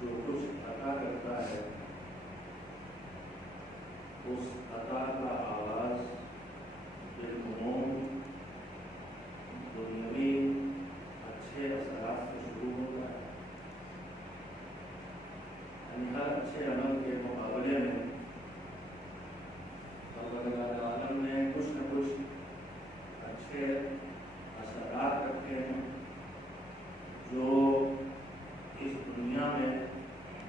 جو کچھ عطا کرتا ہے اس عطا کا آغاز بالعموم دنیاوی اچھے اثرات سے شروع ہوتا ہے. یعنی ہر اچھے عمل کے مقابلے میں اللہ عالم نے کچھ نہ کچھ اچھے اثرات رکھے ہیں جو اس دنیا میں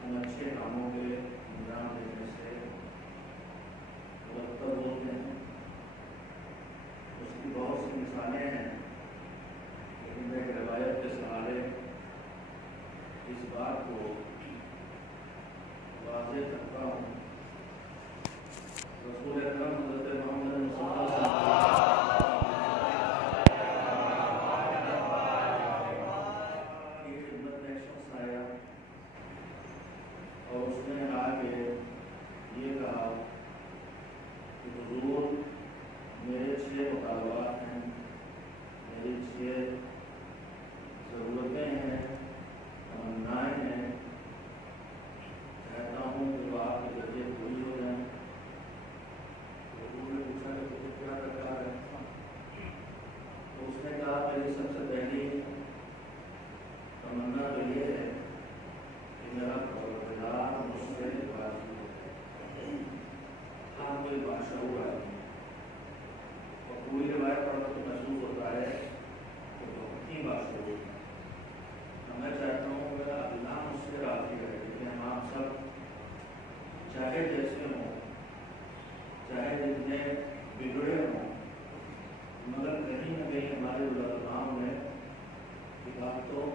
ان اچھے کاموں کے انجام دینے سے مرتب ہوتے ہیں. اس کی بہت سی مثالیں ہیں لیکن میں ایک روایت کے سہارے اس بات کو واضح کرتا ہوں. رسول اکرم حضرت محمد مصطفیٰ کی خدمت میں ایک شخص آیا اور اس نے آ کے یہ کہا کہ حضور میرے 6 مطالبات ہیں, میری 6 ضرورتیں ہیں, تمنائیں ہیں, چاہتا ہوں کہ وہ آپ کے ذریعے پوری ہو جائیں. حضور نے پوچھا کہ تجھے کیا درکار ہے؟ تو اس نے کہا میری سب سے پہلی تمنا تو یہ ہے کہ میرا پروردگار مجھ سے راضی ہو. ہاں کوئی بادشاہ ہوا ہے اور پوری روایت پڑھنا تو محسوس ہوتا ہے کہ بہت ہی بادشاہ ہوا. میں چاہتا ہوں کہ اللہ مجھ سے راضی رہے, لیکن ہم آپ سب چاہے جیسے ہوں, چاہے جتنے بگڑے ہوں, مگر کہیں نہ کہیں ہمارے علماء میں یہ بات تو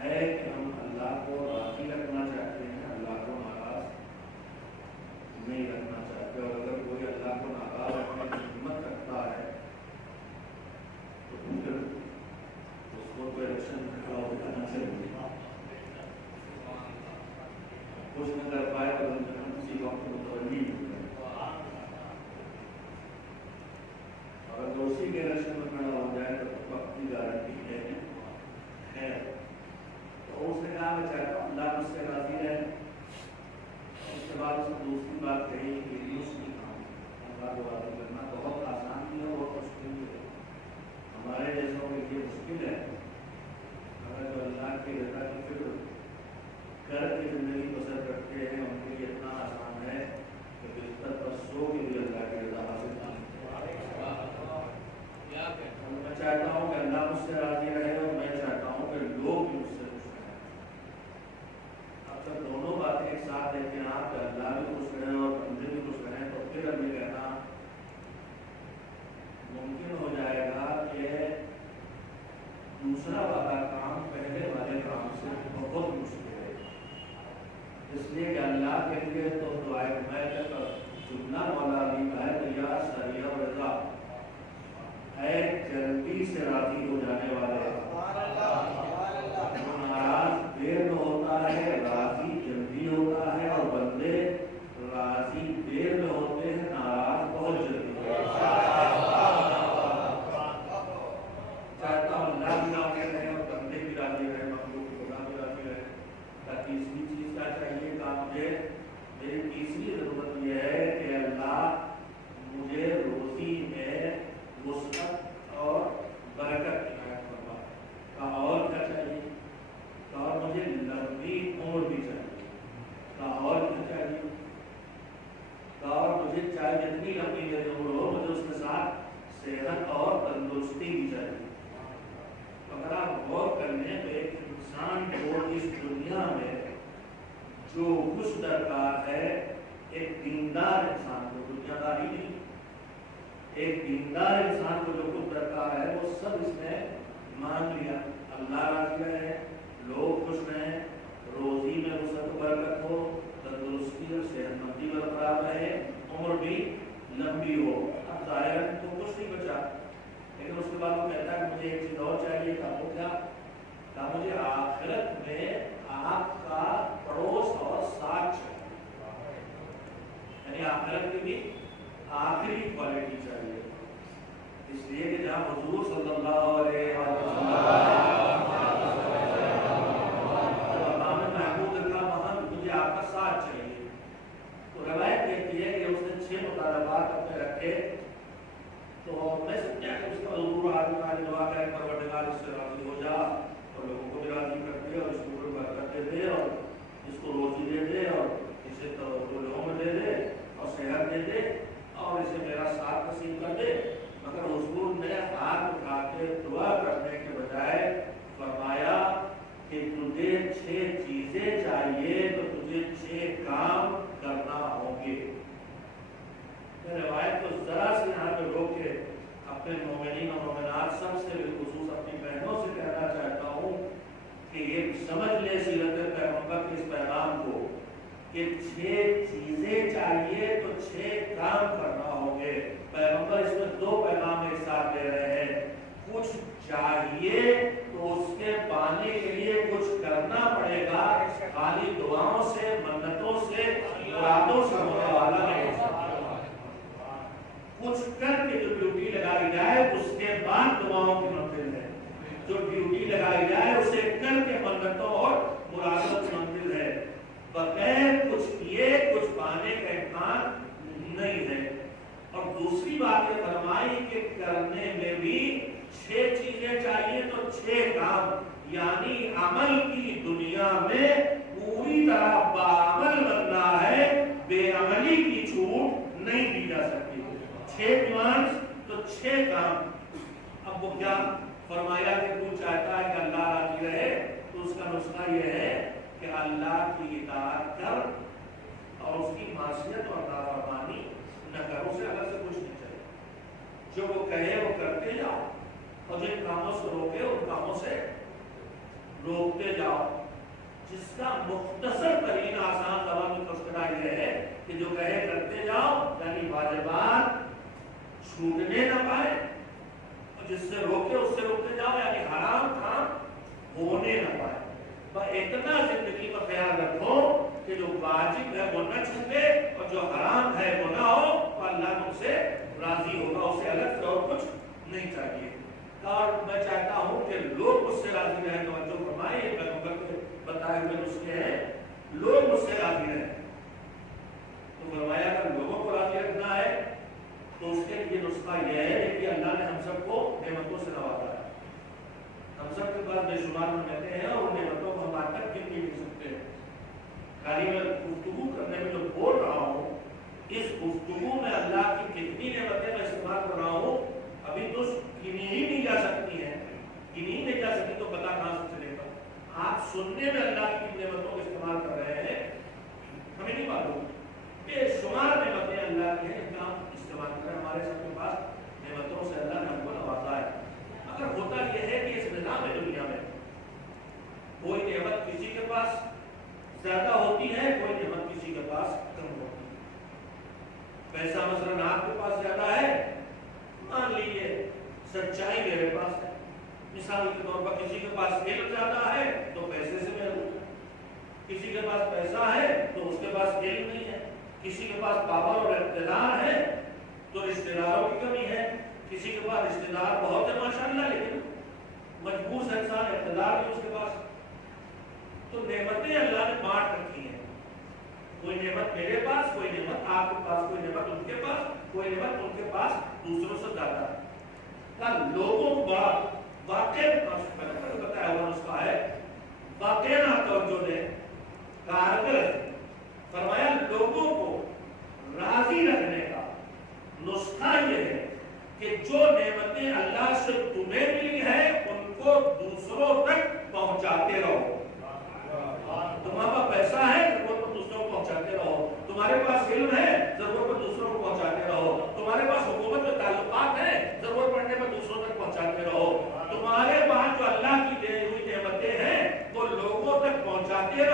ہے کہ ہم اللہ کو راضی رکھنا چاہتے ہیں, اللہ کو ناراض نہیں رکھنا چاہتے. اور اگر کوئی اللہ کو ناراض رکھنے کی ہمت رکھتا ہے تو پھر اس کو کوئی الیکشن میں کھڑا ہو جانا چاہیے. کچھ نہ کر پائے تو ہم کسی وقت متوجہ ہو گئے, اور اگر اسی کے الیکشن میں کھڑا ہو جائے تو وقت کی گارنٹی ہے. تو اس نے کہا میں چاہتا ہوں اللہ مجھ سے راضی رہے. اس کے بعد اس نے دوسری بات کہی کہ مسلم اللہ کو راضی کرنا بہت آسان بھی ہے, بہت مشکل بھی ہے. ہمارے جیسوں کے لیے مشکل ہے, اگر جو اللہ کی رضا کی فکر کر کے زندگی بسر کرتے ہیں ان کے لیے اتنا آسان ہے کہ بستر پر سو کے بھی اللہ کی رضا حاصل کریں. میں چاہتا ہوں کہ اللہ مجھ سے راضی رہے اور میں چاہتا ہوں کہ لوگ بھی مجھ سے خوش رہیں. اب جب دونوں باتیں ایک ساتھ ہیں کہ آپ اللہ بھی خوش رہیں اور بندے بھی خوش رہیں, تو پھر ہم یہ کہنا ممکن ہو جائے گا کہ دوسرا والا کام پہلے والے کام سے بہت مشکل ہے. اس لیے کہ اللہ کے لیے تو دعائے میں جملہ مولا علی کا ہے تو یا سریع و رضا ہے, جلدی سے راضی ہو جانے والے. ناراض دیر میں ہوتا ہے, راضی جلدی ہوتا ہے, اور بندے راضی دیر میں ہوتے ہیں, ناراض بہت جلدی ہوتے ہیں. چاہتا ہوں اللہ بھی راضی رہے اور بندے بھی راضی رہے, مخلوق خدا بھی راضی رہے. تیسری چیز کیا چاہیے کہ مجھے میری تیسری ضرورت یہ ہے کہ اللہ مجھے روزی میں وسعت اور برکت عنایت فرما. اور کیا چاہیے؟ اور مجھے لمبی عمر بھی چاہیے. اور کیا چاہیے؟ اور مجھے چاہے جتنی لمبی میری عمر ہو, مجھے اس کے ساتھ صحت اور تندرستی بھی چاہیے. اگر آپ غور کر لیں تو ایک انسان کو اس دنیا میں جو کچھ درکار ہے, ایک دیندار انسان کو, دنیا داری نہیں, ایک دیندار انسان کو جو کچھ درکار ہے وہ سب اس نے مان لیا. اللہ راضی رہے, لوگ خوش رہیں, روزی میں وسعت و برکت ہو, تندرستی اور صحت مندی برقرار رہے, عمر بھی لمبی ہو. اب ظاہر تو کچھ نہیں بچا, لیکن اس کے بعد وہ کہتا ہے کہ مجھے ایک چیز اور چاہیے. کہ وہ کیا مجھے آخرت میں آپ کا پڑوس اور ساتھ چاہیے, یعنی آخرت کی بھی آخری کوالٹی چاہیے. اس لیے کہ جہاں حضور صلی اللہ علیہ وسلم تھے تو میں سمجھا کہ اس کا ضرور آدمی دعا کرے پروردگار اس سے راضی ہو جا اور لوگوں کو بھی راضی کر دے اور اس کو برکت دے دے اور اس کو روزی دے دے اور اسے تو دے دے اور صحت دے دے اور اسے میرا ساتھ نصیب کر دے. مگر حضور نے ہاتھ اٹھا کے دعا کرنے کے بجائے فرمایا کہ تجھے 6 چیزیں چاہیے تو تجھے 6 کام کرنا ہوں گے. میں روایت کو ذرا سے یہاں پہ روک کے اپنے مومنین اور مومنات سب سے بالخصوص اپنی بہنوں سے کہنا چاہتا ہوں کہ یہ سمجھ لے سیرت پیغمبر کے اس پیغام کو کہ 6 چیزیں چاہیے تو 6 کام کرنا ہوں گے. پیغمبر اس میں 2 پیغام ایک ساتھ دے رہے ہیں. کچھ چاہیے تو اس کے پانے کے لیے کچھ کرنا پڑے گا. خالی دعاؤں سے منتوں سے مرادوں سے ہونے والا نہیں. کچھ کر کے جو ڈیوٹی لگائی جائے اس کے بعد دعاؤں کی منزل ہے. جو ڈیوٹی لگائی جائے اسے کر کے منتوں اور مرادوں کی منزل ہے. بغیر کچھ کیے کچھ پانے کا امکان نہیں ہے. اور دوسری بات یہ فرمائی کہ کرنے میں بھی 6 چیزیں چاہیے تو 6 کام یعنی عمل کی دنیا میں پوری طرح باعمل بننا ہے. بے عملی کی چھوٹ نہیں دی جا سکتی. 6 ڈیمانڈز تو 6 کام. اب وہ کیا فرمایا کہ تو چاہتا ہے کہ اللہ راضی رہے تو اس کا نسخہ یہ ہے کہ اللہ کی اطاعت کر اور اس کی معصیت اور نافرمانی نہ کر. اسے الگ سے کچھ نہیں چاہیے. جو وہ کہے وہ کرتے جاؤ اور جن کاموں سے روکے ان کاموں سے روکتے جاؤ. جس کا مختصر ترین آسان زبان تذکرہ یہ ہے کہ جو کہے کرتے جاؤ یعنی واجبات چھوٹنے نہ پائے اور جس سے روکے اس سے روکتے جاؤ یعنی حرام کام ہونے نہ پائے. اتنا زندگی کا خیال رکھو کہ جو واجب ہے وہ نہ چھوٹے اور جو حرام ہے وہ نہ ہو تو اللہ تم سے راضی ہوگا. اسے الگ سے اور کچھ نہیں چاہیے. اور میں چاہتا ہوں کہ لوگ مجھ سے راضی رہیں. توجہ فرمائیں یہ پیغمبر کے بتائے ہوئے نسخے ہیں. لوگ مجھ سے راضی رہیں تو فرمایا اگر لوگوں کو راضی رکھنا ہے تو اس کے لیے نسخہ یہ ہے کہ اللہ نے ہم سب کو نعمتوں سے نوازا ہے. ہم سب کے پاس بے شمار نعمتیں ہیں اور نعمتوں کو ہم آج تک گن نہیں سکتے. خالی میں گفتگو کرنے میں جو بول رہا ہوں اس گفتگو میں اللہ کی کتنی نعمتیں میں استعمال کر رہا ہوں ابھی تو گنی ہی نہیں جا سکتی ہیں. گنی ہی نہیں جا سکتی تو پتا کہاں سے چلے گا. آپ سننے میں اللہ کی نعمتوں کو استعمال کر رہے ہیں ہمیں نہیں معلوم. بے شمار نعمتیں اللہ کے ہیں جن کا ہم استعمال کر رہے ہیں. ہمارے سب کے پاس نعمتوں سے اللہ نے ہم کو نوازا ہے. مگر ہوتا یہ ہے کہ اس نظام دنیا میں کوئی نعمت کسی کے پاس زیادہ ہوتی ہے کوئی نعمت کسی کے پاس کم ہوتی ہے. پیسہ مثلا آپ کے پاس زیادہ ہے مان لیجیے سچائی میرے پاس ہے. مثال کے طور پر کسی کے پاس علم زیادہ ہے تو پیسے سے محروم ہے. کسی کے پاس پیسہ ہے تو اس کے پاس علم نہیں ہے. کسی کے پاس پاور اور اقتدار ہے تو رشتہ داروں کی کمی ہے. کسی کے پاس رشتہ دار بہت ہے ماشاءاللہ لیکن مجبور سے انسان اقتدار نہیں اس کے پاس. تو نعمتیں اللہ نے بانٹ رکھی ہیں. کوئی نعمت میرے پاس کوئی نعمت آپ کے پاس کوئی نعمت ان کے پاس کوئی نعمت ان کے پاس دوسروں سے زیادہ ہے. لوگوں کو بڑا واقع بتایا ہوا نسخہ ہے. واقع نہ توجہ دے کارگر ہے. فرمایا لوگوں کو راضی رکھنے کا نسخہ یہ ہے کہ جو نعمتیں اللہ سے تمہیں ملی ہے ان کو دوسروں تک پہنچاتے رہو. تمہارے پاس پیسہ ہے ضرورت پر دوسروں کو پہنچاتے رہو. تمہارے پاس علم ہے ضرورت پر دوسروں کو پہنچاتے رہو. تمہارے پاس حکومت میں تعلقات ہیں ضرورت پڑنے پر دوسروں تک پہنچاتے رہو. تمہارے پاس جو اللہ کی دی ہوئی نعمتیں ہیں وہ لوگوں تک پہنچاتے رہو.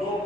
2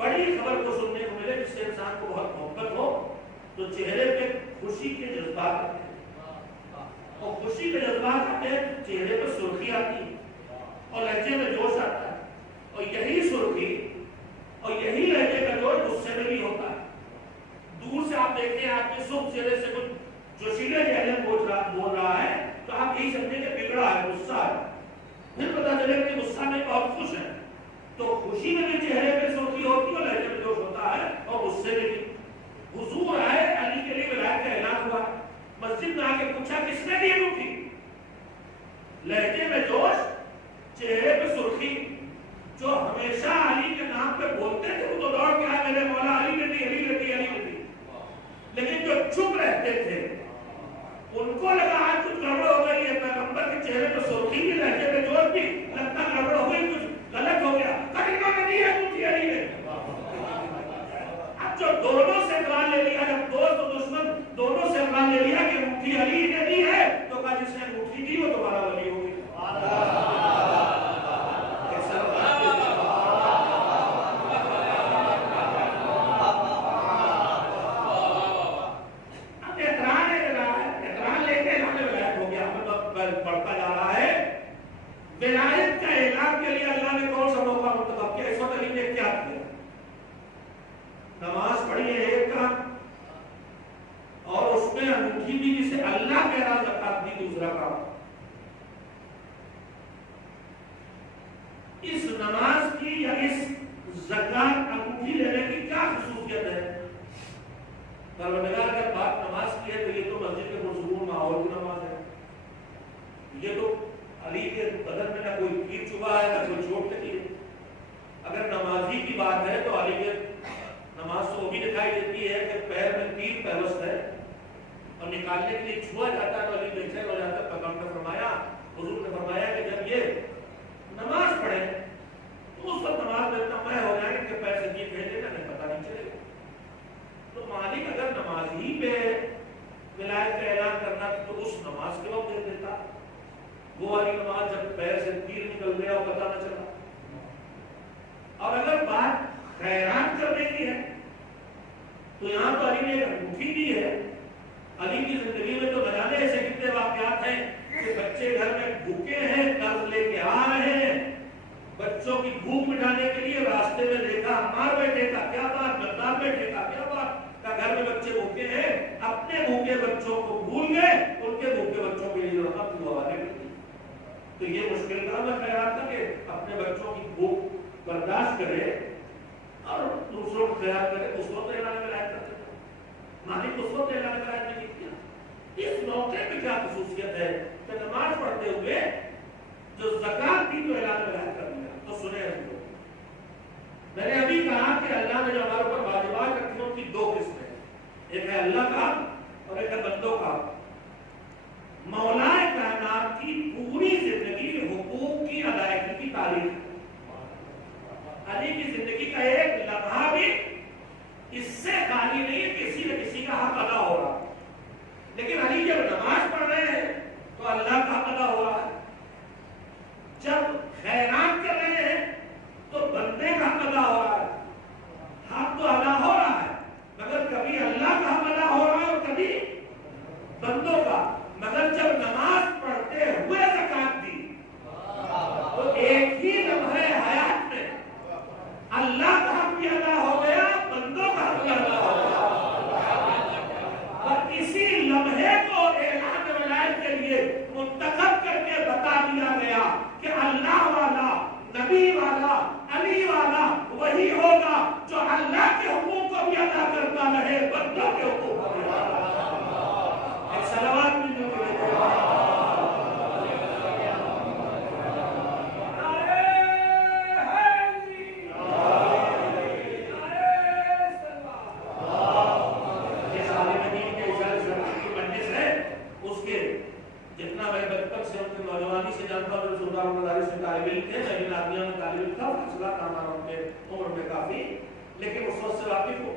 بڑی خبر کو سننے کو ملے جس سے انسان کو بہت محبت ہو تو چہرے پہ خوشی کے جذبات آتے ہیں، اور خوشی کے جذبات آتے ہیں تو چہرے پہ سرخی آتی ہے اور لہجے میں جوش آتا ہے، اور یہی سرخی اور یہی لہجے کا جوش غصے میں بھی ہوتا ہے۔ دور سے آپ دیکھتے ہیں آپ کے سرخ چہرے سے کچھ جوشیلے چہرے بول رہا ہے تو آپ یہی سمجھیں کہ بگڑا ہے، غصہ ہے، پھر پتا چلے کہ غصہ میں بہت خوش ہے۔ تو خوشی میں بھی چہرے پہ سرخی ہوتی ہے اور لہجے میں جوش ہوتا ہے، اور غصے میں بھی۔ حضور آئے، علی کے لیے ولایت کا اعلان ہوا، مسجد میں آ کے پوچھا کس نے دی انگوٹھی؟ لہجے میں جوش، چہرے پہ سرخی۔ جو ہمیشہ علی کے نام پہ بولتے تھے وہ تو دوڑ کے آئے، میرے مولا علی نے دی، علی نے دی، علی نے دی۔ لیکن جو چپ رہتے تھے ان کو لگا آج کچھ گڑبڑ ہو گئی ہے، پیغمبر کے چہرے پہ سرخی بھی، لہجے پہ جوش بھی، لگتا گڑبڑ ہو گئی، کچھ غلط ہو گیا، کٹنوں نے دی ہے انگوٹھی علی نے۔ اب جو دونوں سے اقرار لے لیا، جب دوست و دشمن دونوں سے اقرار لے لیا کہ انگوٹھی علی نے دی ہے، تو کہا جس نے انگوٹھی دی وہ تمہارا ولی ہو گئی۔ بڑھتا جا رہا ہے۔ ولایت کا اعلان کے لیے اللہ نے کون سا موقع منتخب کیا؟ اس وقت علی نے کیا کیا؟ نماز پڑھی ہے ایک کام، اور اس میں انگوٹھی بھی جسے اللہ کہہ رہا، زکات دی دوسرا کام۔ اس نماز کی یا اس زکات انگوٹھی لینے کی کیا خصوصیت ہے؟ پروردگار اگر بات نماز کی ہے تو یہ تو مسجد کے پرسکون ماحول کی نماز ہے، یہ تو علی کے بدن میں نہ کوئی تیر چبھا ہے نہ کوئی چوٹ لگی ہے۔ اگر نمازی کی بات ہے تو علی کے نماز تو وہ بھی دکھائی دیتی ہے کہ پیر میں تیر پیوست ہے اور نکالنے کے لیے چھوا جاتا ہے تو علی بے چین ہو جاتا ہے۔ پیغمبر نے فرمایا، حضور نے فرمایا کہ جب یہ نماز پڑھے تو اس وقت نماز میں اتنا میں ہو جائے کہ پیر سے تیر بھیج دینا نہیں پتہ نہیں چلے گا۔ تو مالک اگر نمازی پہ ولایت کا اعلان کرنا تو اس نماز کے وقت دے دیتا، وہ والی نماز جب پیر سے تیر نکل گیا اور پتہ نہ چلا۔ اور اگر بات خیرات کرنے کی ہے تو یہاں تو علی نے ایک انگوٹھی دی ہے۔ علی کی زندگی میں تو نہ جانے ایسے کتنے واقعات ہیں کہ بچے گھر میں بھوکے ہیں، قرض لے کے آ رہے ہیں، بچوں کی بھوک مٹانے کے لیے راستے میں دیکھا عمار بیٹھے کا کیا بات، مقدار بیٹھے کا کیا بات، کا گھر میں بچے بھوکے ہیں، اپنے بھوکے بچوں کو بھول گئے، ان کے بھوکے بچوں کے لیے رقم کی حوالے کر دی۔ تو یہ مشکل کام ہے خیرات کا کہ اپنے بچوں کی بھوک برداشت کرے اور دوسروں کو خیال کرے۔ اس وقت اعلان ولایت کرتے تھے، مالک اس وقت اعلان ولایت نہیں کیا۔ اس موقع پہ کیا خصوصیت ہے کہ نماز پڑھتے ہوئے جو زکات دی تو اعلان ولایت کر دیا۔ تو سنیں ہم لوگ، میں نے ابھی کہا کہ اللہ نے جو ہمارے اوپر واجبات رکھی ان کی دو قسمیں، ایک ہے اللہ کا اور ایک ہے بندوں کا۔ مولا کائنات کی پوری زندگی حقوق کی ادائیگی کی تاریخ، علی کی زندگی کا ایک لمحہ بھی اس سے خالی نہیں ہے کسی نہ کسی کا حق ادا ہو رہا۔ لیکن علی جب نماز پڑھ رہے ہیں تو اللہ کا حق ادا ہو رہا ہے، جب خیرات کر رہے ہیں تو بندے کا حق ادا ہو رہا ہے۔ حق تو ادا ہو رہا ہے مگر کبھی اللہ کا حق ادا ہو رہا ہے اور کبھی بندوں کا۔ مگر جب نماز پڑھتے ہوئے زکات دی تو ایک ہی لمحے حیات میں اللہ کا حق بھی ادا ہو گیا، بندوں کا حق بھی ادا ہو گیا، اور اسی لمحے کو اعلان ولایت کے لیے منتخب کر کے بتا دیا گیا کہ اللہ والا، نبی والا، علی والا وہی ہوگا جو اللہ کے حقوق کو بھی ادا کرتا رہے، بندوں کے حقوق کو بھی ادا کرتا رہے۔ ایک صلوات بھی جو جتنا میں بچپن سے ان کی نوجوانی سے جانتا ہوں، سلطان مدارس میں طالب علم تھے، میں ان آدمیوں میں طالب علم تھا، فاصلہ تھا ہمارا ان کے عمر میں کافی، لیکن اس وقت سے واقف ہو۔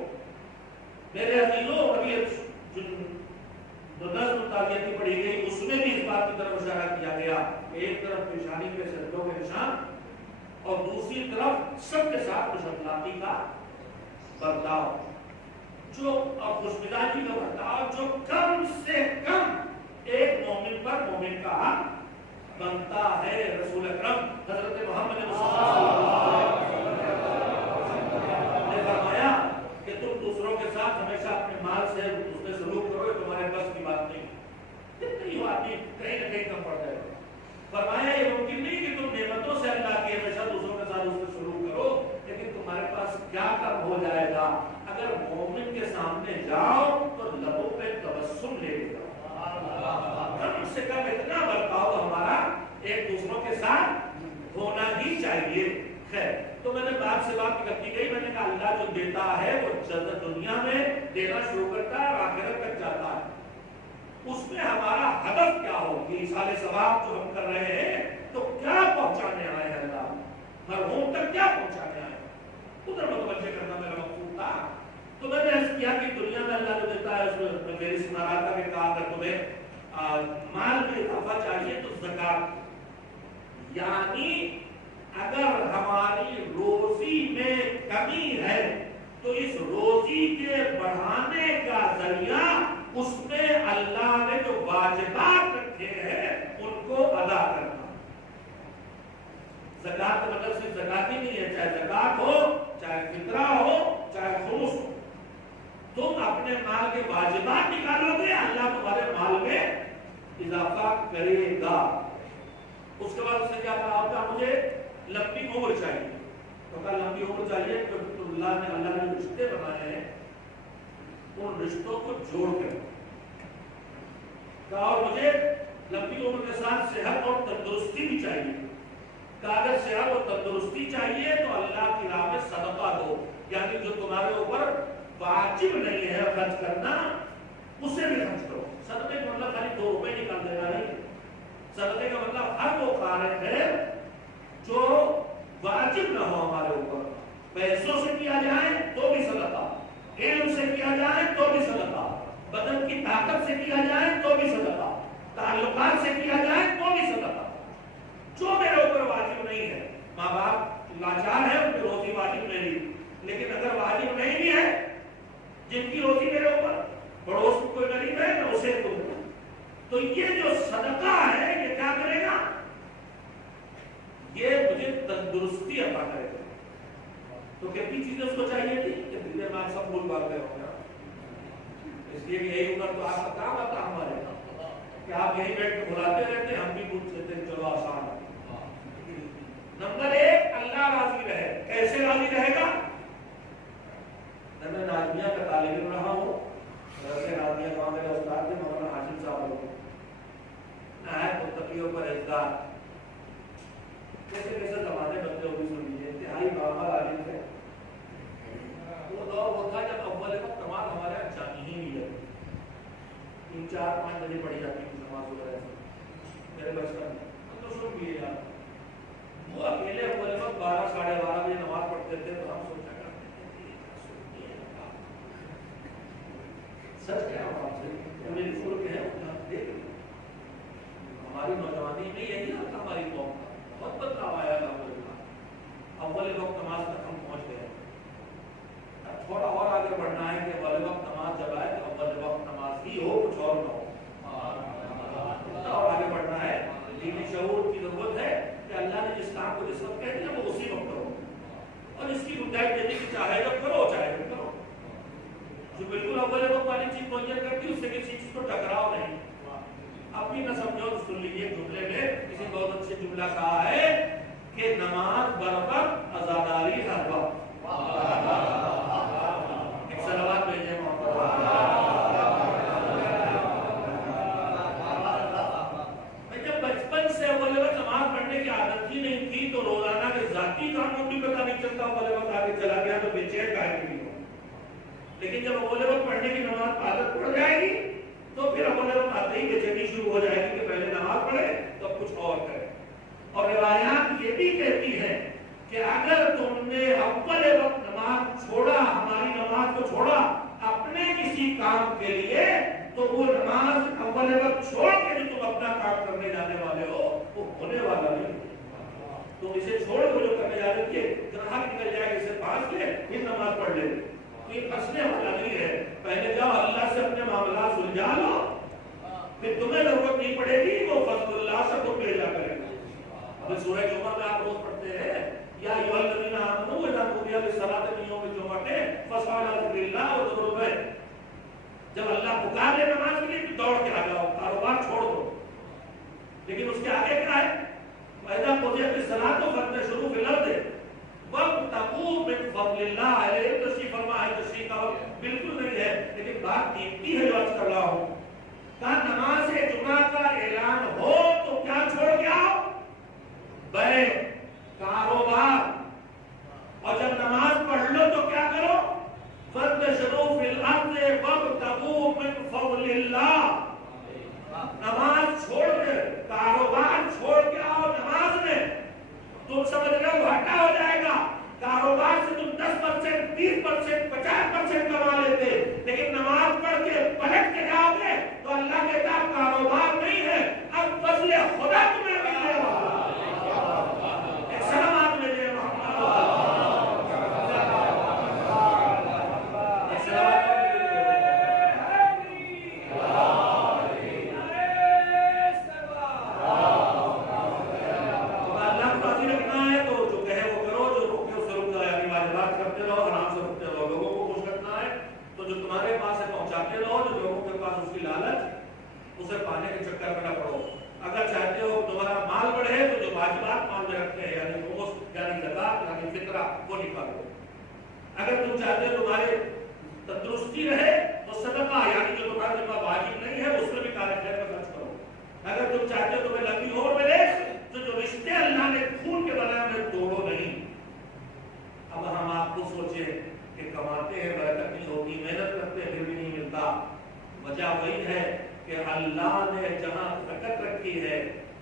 میرے عزیزوں، ابھی جو نظم تعلیمی پڑھی گئی اس میں بھی اس بات کی طرف اشارہ کیا گیا کہ ایک طرف پیشانی پہ سجدوں کے نشان اور دوسری طرف سب کے ساتھ خوش اخلاقی کا برتاؤ، جو اور خوش مزاجی کا برتاؤ جو کم سے کم ایک مومن پر مومن کا حق بنتا ہے۔ رسول اکرم حضرت محمد مصطفیٰ صلی اللہ علیہ وسلم نے فرمایا کہ تم دوسروں کے ساتھ ہمیشہ اپنے مال سے اس میں سلوک کرو، تمہارے بس کی بات نہیں، کتنی آدمی کہیں نہ کہیں کم پڑ جائے گا۔ فرمایا یہ ممکن نہیں کہ تم نعمتوں سے اللہ کی ہمیشہ دوسروں کے ساتھ اس میں سلوک کرو، لیکن تمہارے پاس کیا کم ہو جائے گا؟ اگر مومن کے سامنے جاؤ تو لبوں پہ تبسم لے کے جاؤ، کم سے کم اتنا برتاؤ ہمارا ایک دوسروں کے ساتھ ہونا ہی چاہیے۔ خیر، تو میں نے بات سے بات کرتی گئی، میں نے کہا اللہ جو دیتا ہے وہ دنیا میں دینا شروع کرتا ہے اور آخرت تک جاتا ہے۔ اس میں ہمارا ہدف کیا ہو کہ ایصال ثواب جو ہم کر رہے ہیں تو کیا پہنچانے آئے ہیں اللہ، مرحوم تک کیا پہنچانے آئے ہیں، ادھر متوجہ کرنا میرا مقصود تھا۔ تو میں نے عرض کیا کہ دنیا میں اللہ جو دیتا ہے اس میں میری سنا رہا تھا کہ کہا اگر تمہیں مال میں اضافہ چاہیے تو زکات، یعنی اگر ہماری روزی میں کمی ہے تو اس روزی کے بڑھانے کا ذریعہ اس میں اللہ نے جو واجبات رکھے ہیں ان کو ادا کرنا۔ زکات کا مطلب صرف زکات ہی نہیں ہے، چاہے زکات ہو، چاہے فطرہ ہو، چاہے خمس ہو، تم اپنے مال کے واجبات نکالو گے اللہ تمہارے مال میں اضافہ کرے گا۔ اس کے بعد اس نے کیا کہا ہوتا مجھے لمبی عمر چاہیے، تو کہا لمبی عمر چاہیے تو اللہ نے رشتے بنائے ہیں ان رشتوں کو جوڑ کر کہا، اور مجھے لمبی عمر کے ساتھ صحت اور تندرستی بھی چاہیے۔ کہا اگر صحت اور تندرستی چاہیے تو اللہ کی راہ میں صدقہ دو، یعنی جو تمہارے اوپر واجب نہیں ہے خرچ کرنا اسے بھی خرچ کرو۔ صدقے کا مطلب خالی 2 روپے نکال دینا نہیں، صدقے کا مطلب ہر وہ کارج ہے جو واجب نہ ہو ہمارے اوپر، پیسوں سے کیا جائے تو بھی صدقہ، علم سے کیا جائے تو بھی صدقہ، بدن کی طاقت سے کیا جائے تو بھی صدقہ، تعلقات سے کیا جائے تو بھی صدقہ۔ جو میرے اوپر واجب نہیں ہے، ماں باپ لاچار ہے ان کی روزی واجب نہیں، لیکن اگر واجب نہیں بھی ہے جن کی روزی میرے اوپر، پڑوس میں کوئی غریب ہے میں اسے دوں، تو یہ جو صدقہ ہے یہ کیا کرے گا؟ یہ مجھے تندرستی عطا کرے گا۔ تو کتنی چیزیں اس کو چاہیے تھی کہ دنیا میں آپ سب بھول بھال گئے ہوں گے، اس لیے کہ یہی عمر تو آپ کا کام آتا ہمارے کہ آپ یہی بیٹھ کے بلاتے رہتے، ہم بھی پوچھ لیتے ہیں چلو آسان ہے۔ نمبر 1 اللہ راضی رہے، کیسے راضی رہے گا؟ میں نازمیہ کا طالب علم رہا ہوں، ویسے نازمیہ کا میرا استاد تھے مولانا ہاشم صاحب لوگ، نہایت متقیوں پر اعتدال، کیسے کیسے زمانے بنتے ہو بھی سن لیجیے، انتہائی باعمل عالم تھے۔ وہ دور وہ تھا جب اول وقت نماز ہمارے یہاں جانی ہی نہیں لگی، 3 4 5 بجے پڑھی جاتی تھی نماز وغیرہ سے، میرے بچپن میں ہم تو سن لیے یار، وہ اکیلے اول وقت 12 ساڑھے 12 بجے نماز پڑھتے تھے تو ہم سوچا کرتے سچ کیا آپ سے پورے بزرگ ہیں ہماری نوجوانی میں یہی حال ہماری قوم کا بہت بدلاؤ آیا اول وقت نماز تک ہم پہنچ گئے، تھوڑا اور آگے بڑھنا ہے کہ اول وقت نماز جب آئے تو اول وقت نماز ہی ہو، کچھ اور نہ ہو، اور آگے بڑھنا ہے۔ دینی شعور کی ضرورت ہے کہ اللہ نے جس کام کو جس وقت کہہ دیا وہ اسی وقت کرو، اور اس کی گنجائش دینے کی چاہے جب کرو چاہے جب کرو، جو بالکل اول وقت والی چیز مہیا کرتی اس سے کسی چیز کو ٹکراؤ نہیں۔ اب بھی نہ سمجھو تو سن لیجیے، جملے میں کسی بہت اچھے جملہ کہا ہے کہ نماز برکت عزاداری ہر وقت، ایک صلوات بھیجیں محمد۔ میں جب بچپن سے اول وقت نماز پڑھنے کی عادت ہی نہیں تھی تو روزانہ کے ذاتی کاموں بھی پتہ نہیں چلتا، اول وقت آگے چلا گیا تو بے چین کاہے کی نہیں ہو، لیکن جب اول وقت پڑھنے کی نماز عادت پڑ جائے گی تو پھر اول وقت آتے ہی بے چینی شروع ہو جائے گی کہ پہلے نماز پڑھے تو کچھ اور کرے۔ اور روایات یہ بھی کہتی ہے کہ اگر تم نے اول وقت نماز چھوڑا، ہماری نماز کو چھوڑا اپنے کسی کام کے لیے، تو وہ نماز اول وقت چھوڑ کے جو تم اپنا کام کرنے جانے والے ہو وہ ہونے والا نہیں۔ تم اسے چھوڑ دو جو کرنے جا رہے تھے، گراہک نکل جائے گا اسے پاس لے پھر نماز پڑھ لے، کوئی پھنسنے والا نہیں ہے. پہلے جاؤ اللہ سے اپنے معاملات سلجھا لو, پھر تمہیں ضرورت نہیں پڑے گی, وہ فضل اللہ سے تم لے جا کرے گا. اب سورہ جمعہ میں آپ روز پڑھتے ہیں یا ایھا الذین آمنوا اذا نودی للصلاۃ من یوم الجمعۃ فاسعوا الی ذکر اللہ وذروا البیع. جب اللہ پکار لے نماز کے لیے دوڑ کے آ جاؤ, کاروبار چھوڑ دو. لیکن اس کے آگے کیا ہے؟ وَإِذَا قُضِيَتِ الصَّلَاةُ فَانتَشِرُوا فِي الْأَرْضِ وَابْتَغُوا مِن فَضْلِ اللَّهِ. علیہ تشریف فرما ہے, تشریف کا وقت بالکل نہیں ہے, لیکن بات قیمتی ہے جو آج کر رہا ہوں. کہا نماز جمعہ کا اعلان ہو تو کیا چھوڑ کے آؤ؟ بیع, کاروبار. اور جب نماز پڑھ لو تو کیا کرو؟ فَانتَشِرُوا فِي الْأَرْضِ وَابْتَغُوا مِن فَضْلِ اللَّهِ. نماز چھوڑ کے, کاروبار چھوڑ کے آؤ نماز میں. تم سمجھ رہے ہو گھاٹا ہو جائے گا. کاروبار سے تم 10%, 30%, 50% کما لیتے, لیکن نماز پڑھ کے پلٹ کے جاؤ گے تو اللہ کے کام کاروبار نہیں ہے, اب فضل خدا تمہیں ملنے والا. ایک سلام ملے محمد. اسے پانے کے چکر میں نہ پڑو. اگر چاہتے ہو تمہارا مال بڑھے تو جو واجبات مال میں رکھتے ہیں یعنی خمس یعنی زکات یعنی فطرہ وہ نکالو. اگر تم چاہتے ہو تمہارے تندرستی رہے تو صدقہ یعنی جو تمہارا ذمہ واجب نہیں ہے اس میں بھی کار خیر میں خرچ کرو. اگر تم چاہتے ہو تمہیں لمبی عمر ملے تو جو رشتے اللہ نے خون کے بنائے انہیں توڑو نہیں. اب ہم آپ کو سوچیں کہ کماتے ہیں برکت نہیں ہوتی, محنت کرتے ہیں پھر بھی نہیں ملتا. وجہ وہی ہے کہ اللہ نے جہاں برکت رکھی ہے,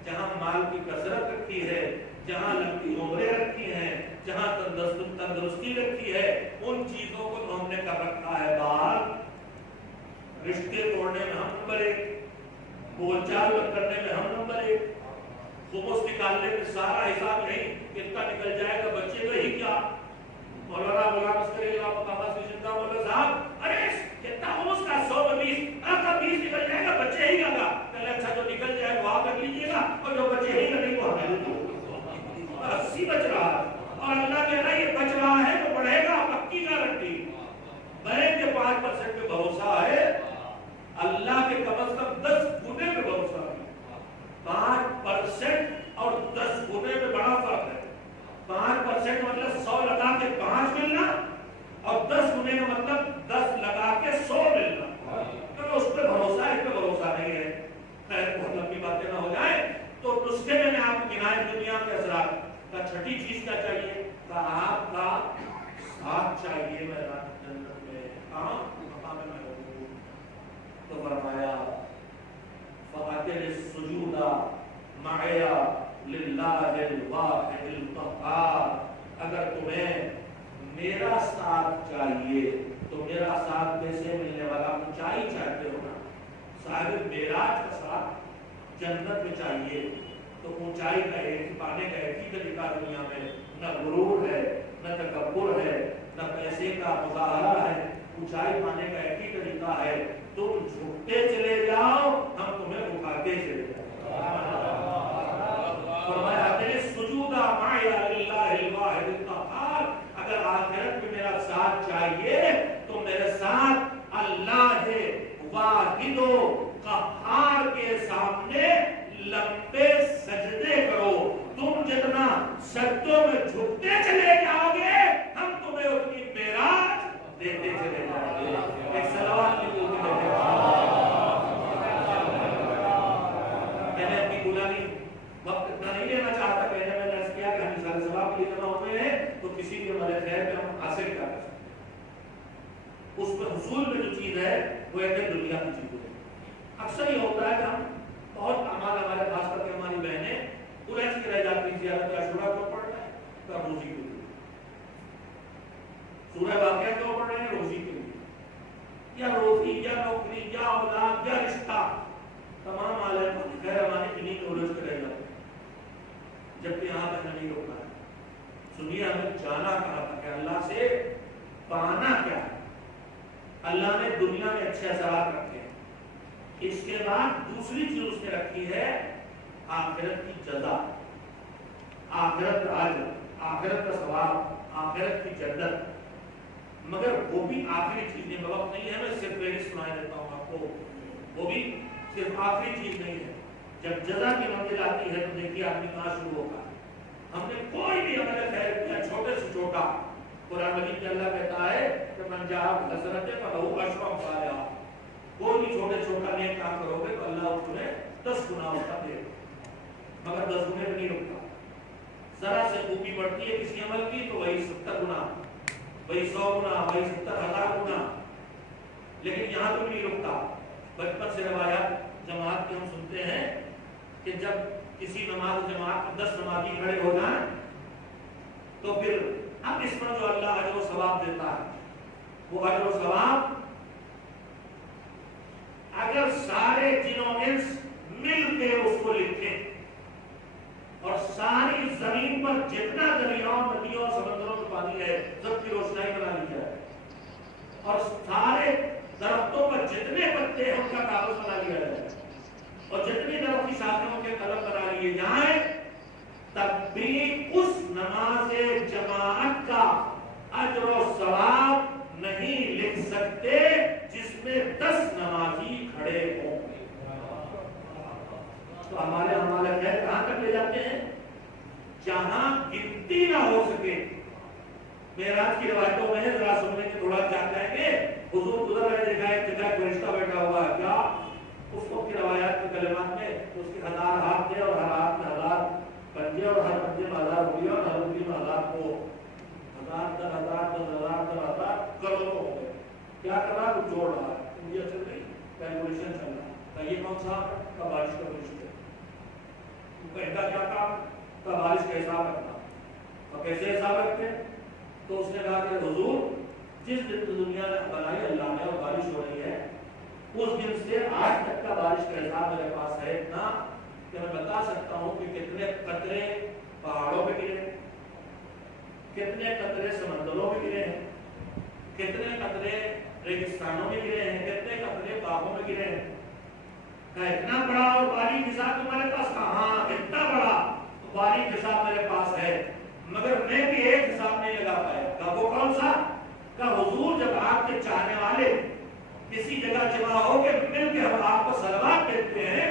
جہاں مال کی کثرت رکھی ہے, جہاں لمبی عمریں رکھی ہیں, جہاں تندرستی رکھی ہے, ان چیزوں کو تو ہم نے کر رکھا ہے بات. رشتے توڑنے میں ہم نمبر 1, بول چال کرنے میں ہم نمبر 1, خمس نکالنے میں سارا حساب نہیں کتنا نکل جائے گا بچے کا ہی کیا. مولانا غلام اسکری اللہ مقامات کی زندہ مولانا صاحب ارے کتنا خمس کا 100 میں 20 کا 20 نکل جائے گا بچے ہی کا. اچھا جو نکل جائے وہ آپ رکھ لیجیے گا اور جو بچے ہی کا نہیں وہ ہمیں دے دو. 80 بچ رہا ہے اور اللہ کہہ رہا ہے یہ بچ رہا ہے تو بڑھے گا, پکی گارنٹی. بینک کے 5% پہ بھروسہ ہے, اللہ کے کم از کم 10 گنے پہ بھروسہ ہے. 5% اور 10 گنے میں بڑا فرق ہے. 5% مطلب 100 لگا کے 5 ملنا اور 10 گنے کا مطلب 10 لگا کے 100 ملنا. تو اس پہ بھروسہ ہے, اس پہ بھروسہ نہیں ہے. خیر بہت لمبی باتیں نہ ہو جائیں تو نسخے میں نے آپ کو گنائے دنیا کے اثرات کا. چھٹی چیز کیا چاہیے؟ آپ کا ساتھ چاہیے میدان جنت میں. کہاں مقام محبوب. تو فرمایا فَأَتِرِ السُّجُودَ مَعَيَ لِلَّهِ الْوَاحِدِ الْقَهَّارِ. اگر تمہیں میرا ساتھ چاہیے تو میرا ساتھ کیسے ملنے والا؟ اونچائی چاہتے ہو نا, صاحب معراج کا ساتھ جنت میں چاہیے تو اونچائی کا ایک پانے کا ایک ہی طریقہ دنیا میں, نہ غرور ہے, نہ تکبر ہے, نہ پیسے کا مظاہرہ ہے. اونچائی پانے کا ایک ہی طریقہ ہے, تم جھکتے چلے جاؤ ہم تمہیں اٹھاتے چلے جاؤ. فرمایا تیرے سجودہ مایا للہ الواحد القہار. اگر آخرت میں میرا ساتھ چاہیے تو میرے ساتھ اللہ واحد و قہار کے سامنے لمبے سجدے کرو. تم جتنا سجدوں میں جھکتے چلے جاؤ گے ہم تمہیں اتنی معراج دیتے چلے جائیں گے. ایک صلوات کی دعا میں نے اپنی غلامی وقت اتنا نہیں لینا چاہتا. کہنے میں نے عرض کیا کہ ہم سارے ثواب کے لیے جمع ہوئے ہیں تو کسی کے مدد خیر پہ ہم حاصل کر سکتے. اس پر حصول میں جو چیز ہے وہ ایک دنیا کی چیز ہے. اکثر یہ ہوتا ہے کہ ہم بہت اعمال ہمارے خاص کر کے ہماری بہنیں الجھ کے رہ جاتی ہیں. زیارت عاشورہ کیوں پڑھ رہے ہیں؟ کب روزی کے لیے. سورہ واقعہ کیوں پڑھ رہے ہیں؟ روزی کے لیے. یا روزی یا نوکری یا اولاد یا رشتہ, تمام عالم خیر ہماری انہیں کے الجھ کے رہ جاتے ہیں. جبکہ یہاں پہ نہیں روکا ہے. سنیے ہمیں جانا کہا تھا کہ اللہ سے پانا کیا ہے. اللہ نے دنیا میں اچھے اثرات رکھے ہیں. اس کے بعد دوسری چیز اس نے رکھی ہے آخرت کی جزا، آخرت کا اجر، آخرت کا ثواب، آخرت کی جنت. مگر وہ بھی آخری چیز نہیں، وقت نہیں ہے، میں صرف پہلے سنا دیتا ہوں آپ کو. وہ بھی صرف آخری چیز نہیں ہے. جب جزا کی منزل آتی ہے تو دیکھیے آدمی کہاں شروع ہوگا. ہم نے کوئی بھی عمل خیر کیا چھوٹے سے چھوٹا، قرآن مجید میں اللہ کہتا ہے کہ من جاء بحسنۃ فلہ عشر امثالها. کوئی بھی چھوٹے چھوٹا نیک کام کرو گے تو اللہ تمہیں 10 گنا اس کا دے گا. مگر 10 گنے میں نہیں رکتا. ذرا سے خوبی بڑھتی ہے کسی عمل کی تو وہی 70 گنا، وہی 100 گنا، وہی 70,000 گنا. لیکن یہاں تو نہیں رکتا. بچپن سے روایات جماعت کے ہم سنتے ہیں کہ جب کسی نماز جماعت میں 10 نمازی کھڑے ہو جائیں تو پھر اب اس پر جو اللہ اجر و ثواب دیتا ہے وہ اجر و ثواب اگر سارے جنوں انس مل کے اس کو لکھیں اور ساری زمین پر جتنا دریاؤں ندیوں سمندروں میں پانی ہے سب کی روشنائی بنا لی جائے اور سارے درختوں پر جتنے پتے ہیں ان کا کاغذ بنا لیا جائے اور جتنی درخت کی شاخوں کے قلم بنا لیے جائیں، تب بھی اس نماز جماعت کا اجر و ثواب نہیں لکھ سکتے جس میں 10 نمازی کھڑے ہوں گے. تو ہمارے خیر کہاں تک لے جاتے ہیں؟ جہاں گنتی نہ ہو سکے. معراج کی روایتوں میں ذرا سننے کے تھوڑا کیا کہیں گے، حضور گزر رہے دیکھا ایک جگہ فرشتہ بیٹھا ہوا ہے. کیا اس وقت کی روایات کے کلمات میں اس کے 1000 ہاتھ تھے اور ہر ہاتھ میں 1000 پنجے اور ہر پنجے میں 1000 انگلیاں اور ہر انگلی میں 1000 کو 1000 در 1000 در 1000 در 1000 کروڑوں ہو گئے. کیا کر رہا ہے؟ وہ جوڑ رہا ہے. انڈیا چل رہی کیلکولیشن چل رہا ہے. یہ کون سا کا بارش کا فرشتے ان کا کیا کام کا بارش کا حساب رکھنا. اور کیسے حساب رکھتے ہیں؟ تو اس نے کہا کہ حضور جس دن دنیا نے بنائی اللہ نے اور بارش ہو رہی ہے اس دن سے آج تک کا بارش کا حساب میرے پاس ہے اتنا کہ میں بتا سکتا ہوں کہ کتنے قطرے پہاڑوں پہ گرے ہیں، کتنے قطرے سمندروں میں گرے ہیں، کتنے قطرے ریگستانوں میں گرے ہیں، کتنے قطرے باغوں میں گرے ہیں. کہ اتنا بڑا اور باریک حساب تمہارے پاس؟ ہاں اتنا بڑا باریک حساب میرے پاس ہے مگر میں بھی ایک حساب نہیں لگا پایا. کہ وہ کون سا؟ کہ حضور جب آپ کے چاہنے والے کسی جگہ جمع ہو کے مل کے ہم آپ کو صلوات دیتے ہیں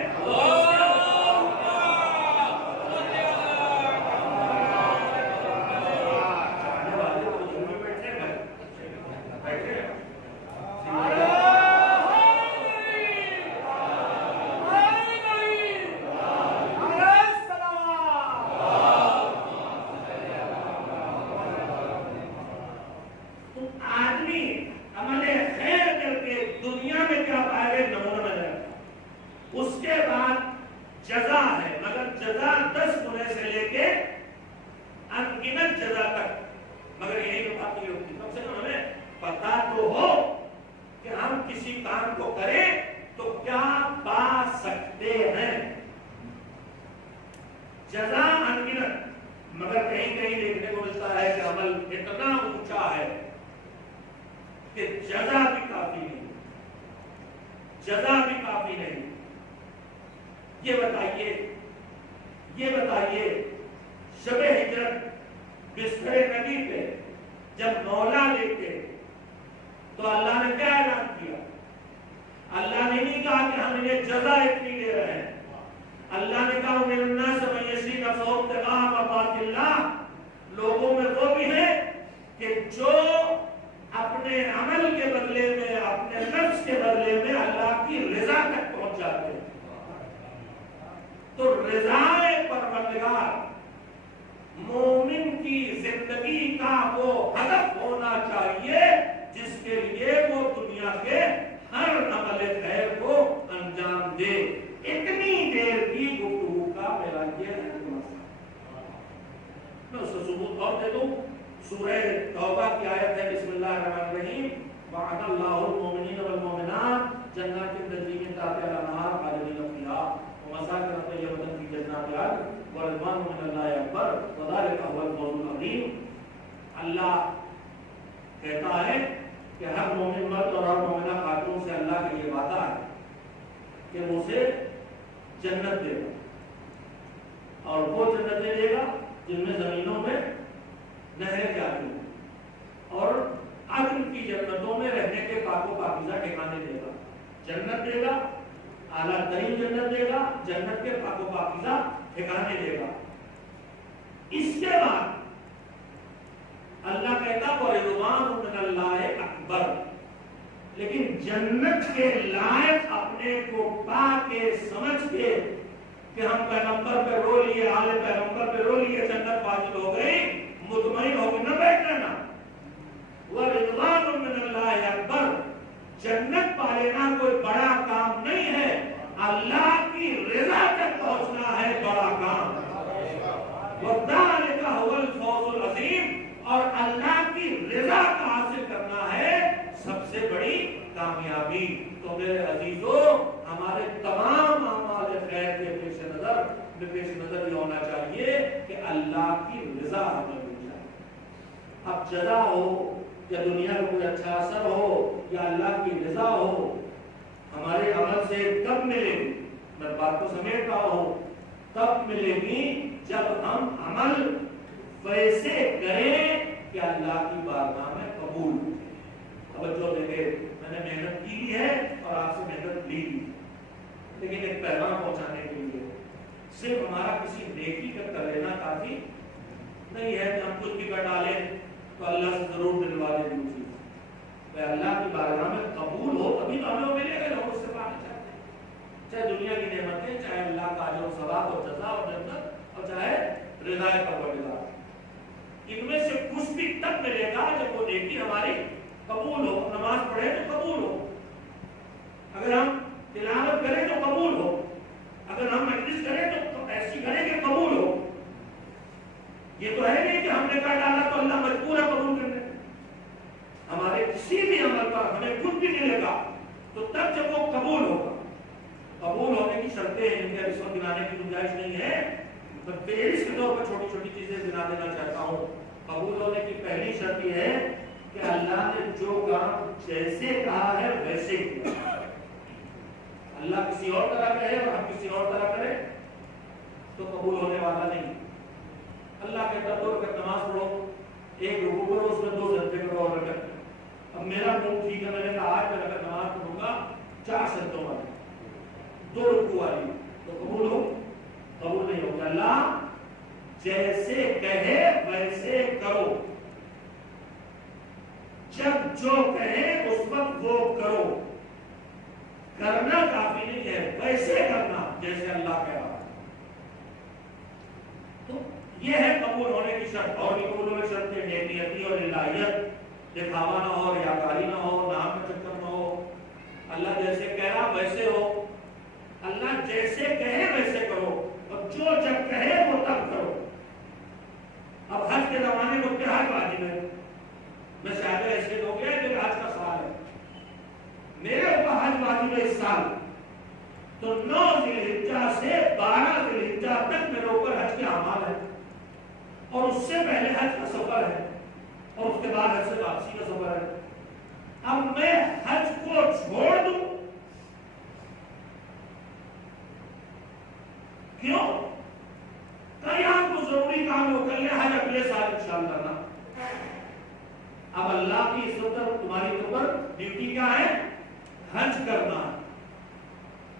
یہ بتائیے شب ہجرت بستر نبی پہ جب مولا لیتے تو اللہ نے کیا اعلان کیا؟ اللہ نے نہیں کہا کہ ہم انہیں جزا اتنی دے رہے ہیں. اللہ نے کہا من الناس من یشری نفسہ ابتغاء مرضات اللہ، لوگوں میں وہ بھی ہے کہ جو اپنے عمل کے بدلے میں اپنے نفس کے بدلے میں اللہ کی رضا تک پہنچ جاتے ہیں. تو رضائے پروردگار مومن کی زندگی کا وہ ہدف ہونا چاہیے جس کے لیے وہ دنیا کے ہر عمل خیر کو انجام دے. اتنی دیر کی گفتگو کا میرا یہ ہے. میں اس کا ثبوت اور دے دوں. سورہ توبہ کی آیت ہے بسم اللہ الرحمن الرحیم وعد اللہ المؤمنین والمؤمنات جنات تجری من تحتها الانہار خالدین فیہا ومساکن طیبۃ فی جنات عدن ورضوان من اللہ اکبر وذلک هو الفوز العظیم. اللہ کہتا ہے کہ ہر مومن مرد اور ہر مومنہ خاتون سے اللہ کا یہ وعدہ ہے کہ وہ اسے جنت دے گا، اور وہ جنتیں دے گا جن میں زمینوں میں نہریں جاری ہوں، اور عدن کی جنتوں میں رہنے کے پاک و پاکیزہ ٹھکانے دے گا۔ جنت دے گا، اعلیٰ ترین جنت دے گا، جنت کے پاک و پاکیزہ ٹھکانے دے گا۔ اس کے بعد اللہ کہتا وَرِضْوَانٌ مِّنَ اللَّهِ اکبر، لیکن جنت کے لائق اپنے کو پا کے سمجھ کے کہ ہم پیغمبر پہ رو لیے، آل پیغمبر پہ رو لیے، جنت واجب ہو گئی، مطمئن ہو کے نہ بیٹھ لینا۔ وَرِضْوَانٌ مِّنَ اللَّهِ اکبر، جنت پا لینا کوئی بڑا کام نہیں ہے، اللہ کی رضا تک پہنچنا ہے بڑا کام۔ وَذَلِكَ هُوَ الْفَوْزُ الْعَظِيمُ، اور اللہ کی رضا کا حاصل کرنا ہے سب سے بڑی کامیابی۔ تو میرے عزیزو، ہمارے تمام اعمال خیر کے پیش نظر یہ ہونا چاہیے کہ اللہ کی رضا ہمیں مل جائے۔ اب جزا ہو یا دنیا کا کوئی اچھا اثر ہو یا اللہ کی رضا ہو، ہمارے عمل سے کب ملے گی؟ میں بات کو سمیٹ رہا ہوں، تب ملے گی جب ہم عمل ویسے کریں کہ اللہ کی بارگاہ میں قبول ہو۔ توجہ دیکھیں، میں نے محنت کی ہے اور آپ سے محنت لی بھی، لیکن ایک پیغام پہنچانے کے لیے صرف ہمارا کسی نیکی کا کر لینا کافی نہیں ہے کہ ہم کچھ بھی کر ڈالیں تو اللہ سے ضرور دلوا دیں گے چیز۔ کہ اللہ کی بارگاہ میں قبول ہو تبھی تو ہمیں ملے گا، لوگ اس سے پانا چاہتے ہیں، چاہے دنیا کی نعمتیں، چاہے اللہ کا اجر و ثواب اور جزا اور جنت، اور چاہے رضا پروردگار۔ ان میں سے کچھ بھی تب ملے گا جب وہ نیکی ہماری قبول ہو۔ نماز پڑھے تو قبول ہو، اگر ہم تلاوت کریں تو قبول ہو، اگر ہم مجلس کریں تو ایسی کریں کہ قبول ہو۔ یہ تو ہے نہیں کہ ہم نے کر ڈالا تو اللہ مجبور ہے قبول کرنے۔ ہمارے کسی بھی عمل پر ہمیں کچھ بھی ملے گا تو تب جب وہ قبول ہوگا۔ قبول ہونے کی شرطیں ہیں جن کے اس وقت گنانے کی گنجائش نہیں ہے، میں فہرست کے طور پر چھوٹی چھوٹی چیزیں گنا دینا چاہتا ہوں۔ قبول ہونے کی پہلی شرط یہ ہے کہ اللہ نے جو کام جیسے کہا ہے ویسے کیا۔ اللہ کسی اور طرح کہے اور ہم کسی اور طرح کریں تو قبول ہونے والا نہیں۔ اللہ کہتا ہے 2 رکعت نماز پڑھو، 1 رکوع کرو، اس میں 2 سجدے کرو اور رکعت۔ اب میرا موڈ ٹھیک ہے، میں نے کہا آج میں رکعت نماز پڑھوں گا 4 سجدوں والی، 2 رکوع والی، تو قبول ہو؟ قبول نہیں ہوگا۔ اللہ جیسے کہے ویسے کرو، جب جو کہے اس وقت وہ کرو۔ کرنا کافی نہیں ہے، ویسے کرنا جیسے اللہ کہہ رہا ہے۔ تو یہ ہے قبول ہونے کی شرط۔ اور بھی قبول ہونے کی شرط ہے نیتی اور الہیت، دکھاوا نہ ہو، ریاکاری نہ ہو، نام کا چکر نہ ہو، اللہ جیسے کہہ رہا ویسے ہو، اللہ جیسے کہے ویسے کرو، اور جو جب کہے وہ تب کرو۔ اب حج کے زمانے کو کیا حج واجب ہے؟ میں شاید ایسے ہو گیا کہ حج کا سوال ہے، میرے اوپر حج واجب ہے اس سال، تو 9 ذی الحجہ سے 12 ذی الحجہ تک میرے اوپر حج کے اعمال ہے، اور اس سے پہلے حج کا سفر ہے، اور اس کے بعد حج سے واپسی کا سفر ہے۔ اب میں حج کو چھوڑ دوں کیوں؟ کئی آپ کو ضروری کام ہو کر لیں، حج اگلے سال انشاءاللہ کرنا۔ اب اللہ کی اس وقت تمہاری اوپر ڈیوٹی کیا ہے؟ حج کرنا ہے۔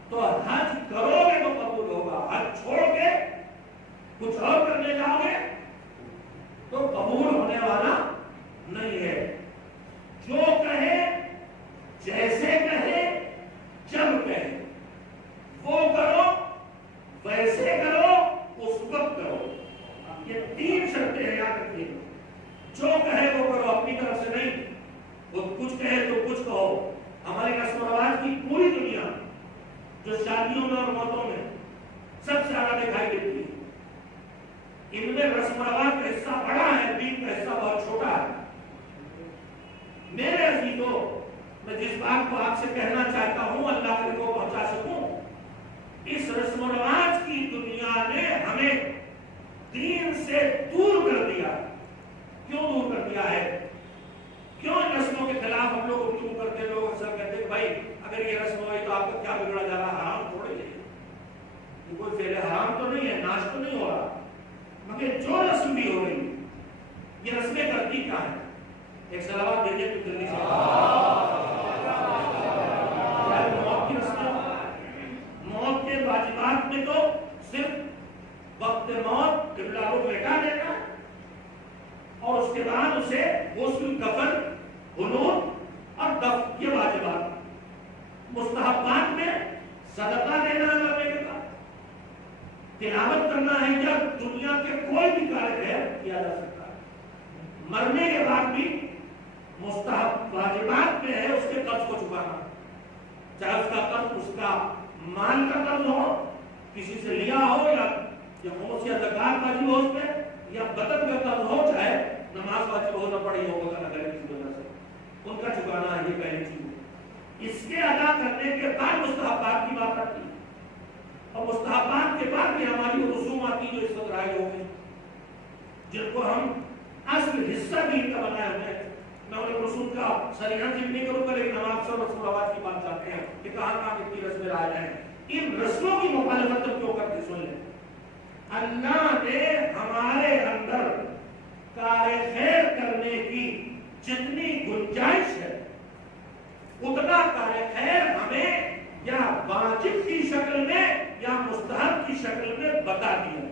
تو حج کرو گے تو قبول ہوگا، حج چھوڑ کے کچھ اور کرنے جاؤ گے تو قبول ہونے والا نہیں ہے۔ جو کہے، جیسے کہے، جب کہے وہ کرو، ویسے کرو، اس وقت کرو۔ یہ 3 شرطیں ہیں، یاد رکھیے۔ جو کہے وہ کرو، اپنی طرف سے نہیں، وہ کچھ کہے تو کچھ کہو۔ ہماری رسم و رواج کی پوری دنیا جو شادیوں میں اور موتوں میں سب سے زیادہ دکھائی دیتی ہے، ان میں رسم و رواج کا حصہ بڑا ہے، دین کا حصہ بہت چھوٹا ہے۔ میرے عزیزوں، میں جس بات کو آپ سے کہنا چاہتا ہوں اللہ کے کو پہنچا سکوں، اس رسم و رواج کی دنیا نے ہمیں دین سے دور کر دیا۔ کیوں دور کر دیا ہے؟ کیوں ان رسموں کے خلاف ہم لوگ ایک صلوات بھیجیں تو جلدی سے. موت کی رسمیں، موت کے واجبات میں تو صرف وقت موت قبلہ کو بیٹا دینا اور اس کے بعد اسے غسل، کفن، غنوط اور دفن، یہ واجبات. مستحبات میں صدقہ دینا لگے گا، تلاوت کرنا ہے، یا دنیا کے کوئی بھی کارج ہے کیا جا سکتا ہے. مرنے کے بعد بھی مستحب واجبات میں ہے اس کے قرض کو چکانا، چاہے اس کا قرض اس کا مال کا قرض ہو، کسی سے لیا ہو، یا خمس یا زکات واجب ہو اس پہ، یا بدن کا قرض ہو، چاہے نماز واجب ہو نہ پڑھی ہو اگر کسی وجہ سے ان کا چکانا ہے. یہ پہلی چیز. اس کے ادا کرنے کے بعد مستحبات کی بات آتی ہے، اور مستحبات کے بعد بھی ہماری رسومات جو اس وقت رائج ہو گئی، جن کو ہم اصل حصہ دین کا بنائے ہوئے ہیں. میں انہیں رسوم کا سریحان ذکر نہیں کروں گا، لیکن ہم آپ سب رسم رواج کی بات چاہتے ہیں کہ کہاں کہاں کتنی رسمیں رائج ہیں. ان رسموں کی مخالفت ہم کیوں کرتے؟ سن لیں. اللہ نے ہمارے اندر کار خیر کرنے کی جتنی گنجائش ہے اتنا کار خیر ہمیں یا واجب کی شکل میں یا مستحب کی شکل میں بتا دیا.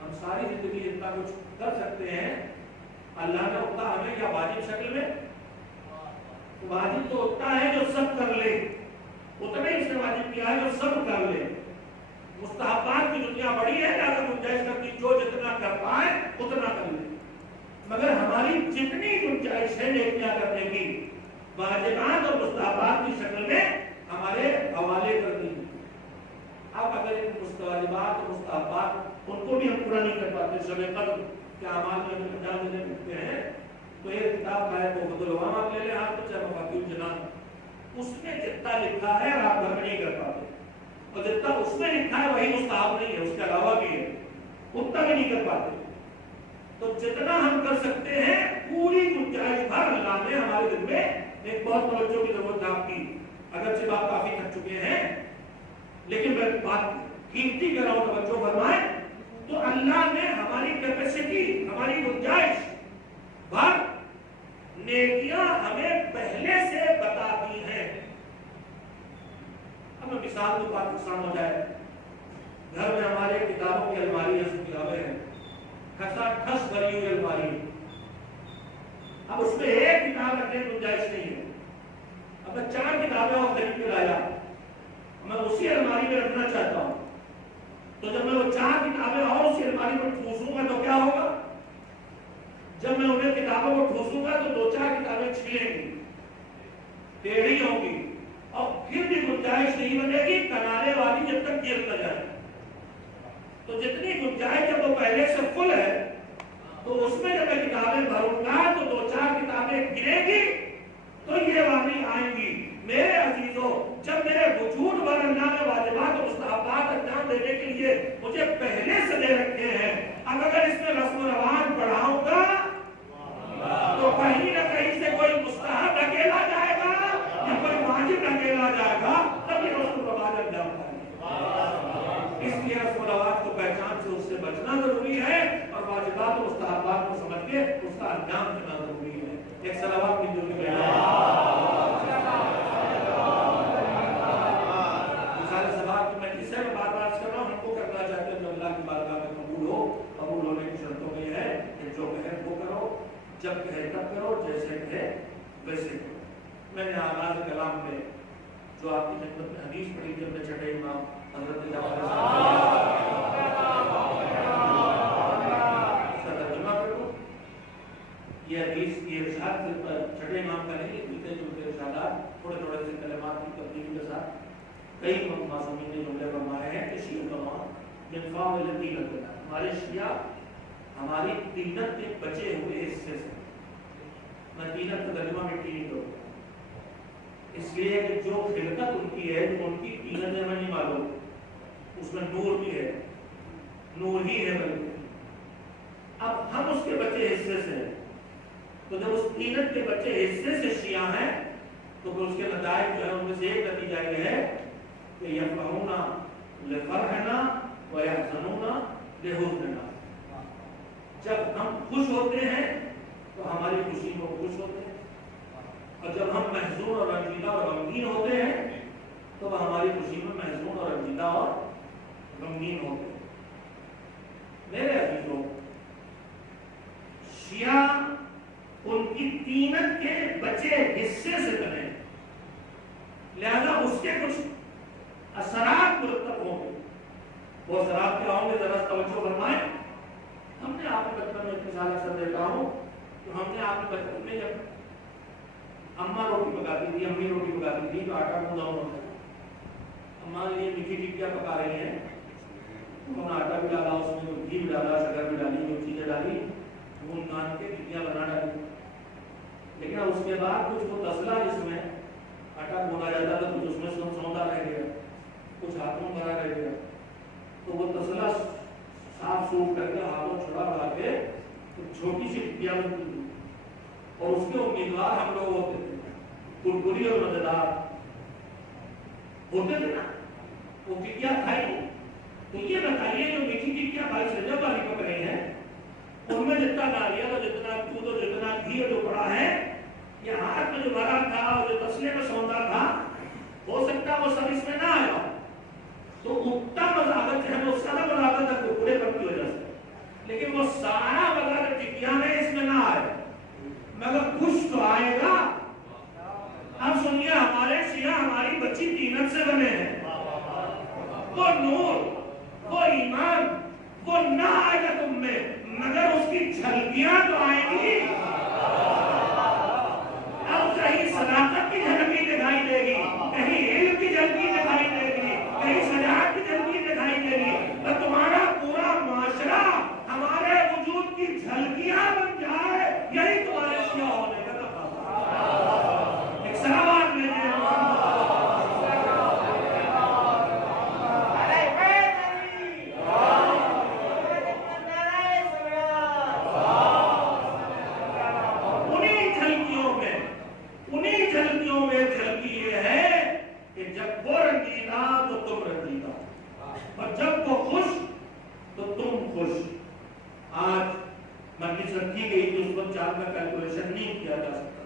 ہم ساری زندگی اتنا کچھ کر سکتے ہیں، اللہ نے اتنا ہمیں یا واجب شکل میں، واجب تو اتنا ہے جو سب کر لے، اتنا ہی سے واجب کیا ہے جو سب کر لے. مستحبات کی دنیا بڑی ہے، زیادہ گنجائش کرتی جو جتنا کر پائے اتنا کر لے، مگر ہماری جتنی گنجائش ہے نیکیاں کرنے کی واجبات اور مستحبات کی شکل میں ہمارے حوالے کر دی. اب اگر ان واجبات اور مستحبات ان کو بھی ہم پورا نہیں کر پاتے، شب قدر کے اعمال میں ہم انجام دینے لگتے ہیں، تو ایک کتاب کا ہے توبۃ العوام آپ لے لیں، آپ کو چاہے مفاتیح الجنان، اس میں جتنا لکھا ہے آپ گھر میں نہیں کر پاتے، اور جتنا اس میں لکھا ہے وہی مستحب نہیں ہے، اس کے علاوہ بھی ہے، اتنا بھی نہیں کر پاتے. تو جتنا ہم کر سکتے ہیں پوری گنجائش بھر اللہ نے ہمارے دل میں ایک بہت توجہ کی ضرورت ہے آپ کی. اگرچہ بات کافی تھک چکے ہیں لیکن میں بات قیمتی کر رہا ہوں، توجہ فرمائیں. تو اللہ نے ہماری کیپیسٹی، ہماری گنجائش بھر نیکیاں ہمیں پہلے سے بتا دی ہیں. اب میں مثال تو بات آسان ہو جائے. گھر میں ہمارے کتابوں کی الماری ہے، اس کتابیں ہیں، کھسا کھس بھری ہوئی الماری. اب اس میں ایک کتاب رکھنے کی گنجائش نہیں ہے. اب میں 4 کتابیں اور خرید کے لایا، میں اسی الماری میں رکھنا چاہتا ہوں، تو جب میں وہ 4 کتابیں اور اسی الماری میں ٹھوسوں گا تو کیا ہوگا؟ جب میں انہیں کتابوں کو ٹھوسوں گا تو 2-4 کتابیں چھلیں گی، ٹیڑھی ہوں گی، اور پھر بھی گنجائش نہیں بنے گی کنارے والی جب تک گر نہ جائے. تو جتنی گنجائش جب وہ پہلے سے فل ہے تو اس میں جب میں کتابیں بھروں گا تو 2-4 کتابیں گریں گی تو یہ والی آئیں گی. میرے عزیزوں، جب میرے وجود بھر اللہ نے واجبات اور مستحبات انجام دینے کے لیے مجھے پہلے سے دے رکھے ہیں، اب اگر اس میں رسم و رواج بڑھاؤں گا تو کہیں نہ کہیں سے کوئی مستحب اکیلا جائے گا یا کوئی واجب اکیلا جائے گا، تب یہ رسم و رواج انجام پائیں گے. اس لیے رسم و رواج کو پہچان سے اس سے بچنا ضروری ہے، اور واجبات اور مستحبات کو سمجھ کے اس کا انجام دینا ضروری ہے. ایک صلوات کی ضروری ہے. سارے سوال میں جس سے بات کر رہا ہوں ہم کو کرنا چاہتے ہیں جو اللہ کی بارگاہ میں قبول ہو. قبول ہونے کی شرطوں میں یہ ہے کہ جو کہے وہ کرو، جب کہے تب کرو، جیسے کہے ویسے کرو. میں نے آغاز کلام میں جو آپ کی خدمت میں حدیث پڑھی جب میں چھٹے امام حضرت ترجمہ کروں. یہ حدیث کی ارشاد چھٹے امام کا نہیں لکھتے، جو ان کے ارشادات تھوڑے تھوڑے سے کلمات کی تبدیلی کے ساتھ کئی معصومین نے جملے فرمائے ہیں کہ شیعہ من فاضل طینت، ہمارے شیعہ ہماری طینت کے بچے ہوئے حصے سے. میں طینت کا ترجمہ مٹی نہیں کروں، اس لیے کہ جو خلقت ان کی ہے، جو ان کی طینت ہے، ہمیں نہیں معلوم، اس میں نور بھی ہے، نور ہی ہے بلکہ. اب ہم اس کے بچے حصے سے ہیں، تو جب اس طینت کے بچے حصے سے شیعہ ہیں تو پھر اس کے نتائج جو ہے ان میں سے ایک نتیجہ یہ ہے کہ یفرحون لفرحنا ویحزنون لحزننا. جب ہم خوش ہوتے ہیں تو ہماری خوشی میں خوش ہوتے ہیں، اور جب ہم محزون اور رنجیدہ اور غمگین ہوتے ہیں تو وہ ہماری خوشی میں محزون اور رنجیدہ اور غمگین ہوتے ہیں۔ میرے عزیزوں، شیعہ ان کی تینت کے بچے حصے سے بنے، لہذا اس کے کچھ اثرات مرتب ہوں گے۔ وہ اثرات کیا ہوں گے، ذرا توجہ فرمائیں۔ ہم نے آپ کے بچپن میں اتنے سال اکثر دیکھا ہوں کہ ہم نے آپ کے بچپن میں جب اماں روٹی پکاتی تھی، امی روٹی پکاتی تھی تو آٹا گوندھا ہوتا ہے، اماں یہ میٹھی ٹکیاں پکا رہی ہیں، انہوں نے آٹا بھی ڈالا، اس میں گھی بھی ڈالا، شکر بھی ڈالی، جو چیزیں ڈالی، گوندھ گاندھ کے ٹکیاں بنا ڈالی۔ لیکن اس کے بعد کچھ وہ تسلا جس میں آٹا گوندھا جاتا تھا، کچھ اس میں سوندا رہ گیا، کچھ ہاتھوں بھرا رہ گیا، تو وہ تسلا صاف سوکھ کر کے ہاتھوں چھڑا بڑھا کے چھوٹی سی ٹکیاں بنتی تھی، اور اس کے امیدوار ہم لوگ ہوتے تھے، کرکری اور مزیدار ہوتے تھے نا، وہ ٹکیاں کھائی۔ تو یہ بتائیے جو میٹھی ٹکیاں بھائی سجب والی پک رہی ہیں، ان میں جتنا ناریل اور جتنا دودھ اور جتنا گھی جو پڑا ہے، یہ ہاتھ میں جو بھرا تھا اور جو تسلے میں سوندا تھا، ہو سکتا وہ سب اس میں نہ آیا، تو اتنا مزاحمت ہے، وہ سارا مزاحمت ہے کرکرے پر کی وجہ سے، لیکن وہ سارا مزاحمت ٹکیاں میں اس میں نہ آئے، مگر کچھ تو آئے گا۔ اب سنیے، ہمارے شیعہ ہماری بچی تینت سے بنے ہیں، وہ نور، وہ ایمان، وہ نہ آئے گا تم میں، مگر اس کی جھلکیاں تو آئیں گی۔ اب کہیں صداقت کی جھلکی دکھائی دے گی، کہیں علم کی جھلکی دکھائی دے گی، کہیں شجاعت کی جھلکی دکھائی دے گی، اور تمہارا پورا معاشرہ ہمارے وجود کی جھلکیاں بن جائے، یہی تمہارے شیعہ ہونے کا تقاضا ہے۔ ایک سلام میں جھلکی یہ ہے کہ جب وہ رنجیدہ تو تم رنجیدہ، اور جب وہ خوش تو تم خوش۔ آج مجلس رکھی گئی تو اس پر 4 کا کیلکولیشن نہیں کیا جا سکتا،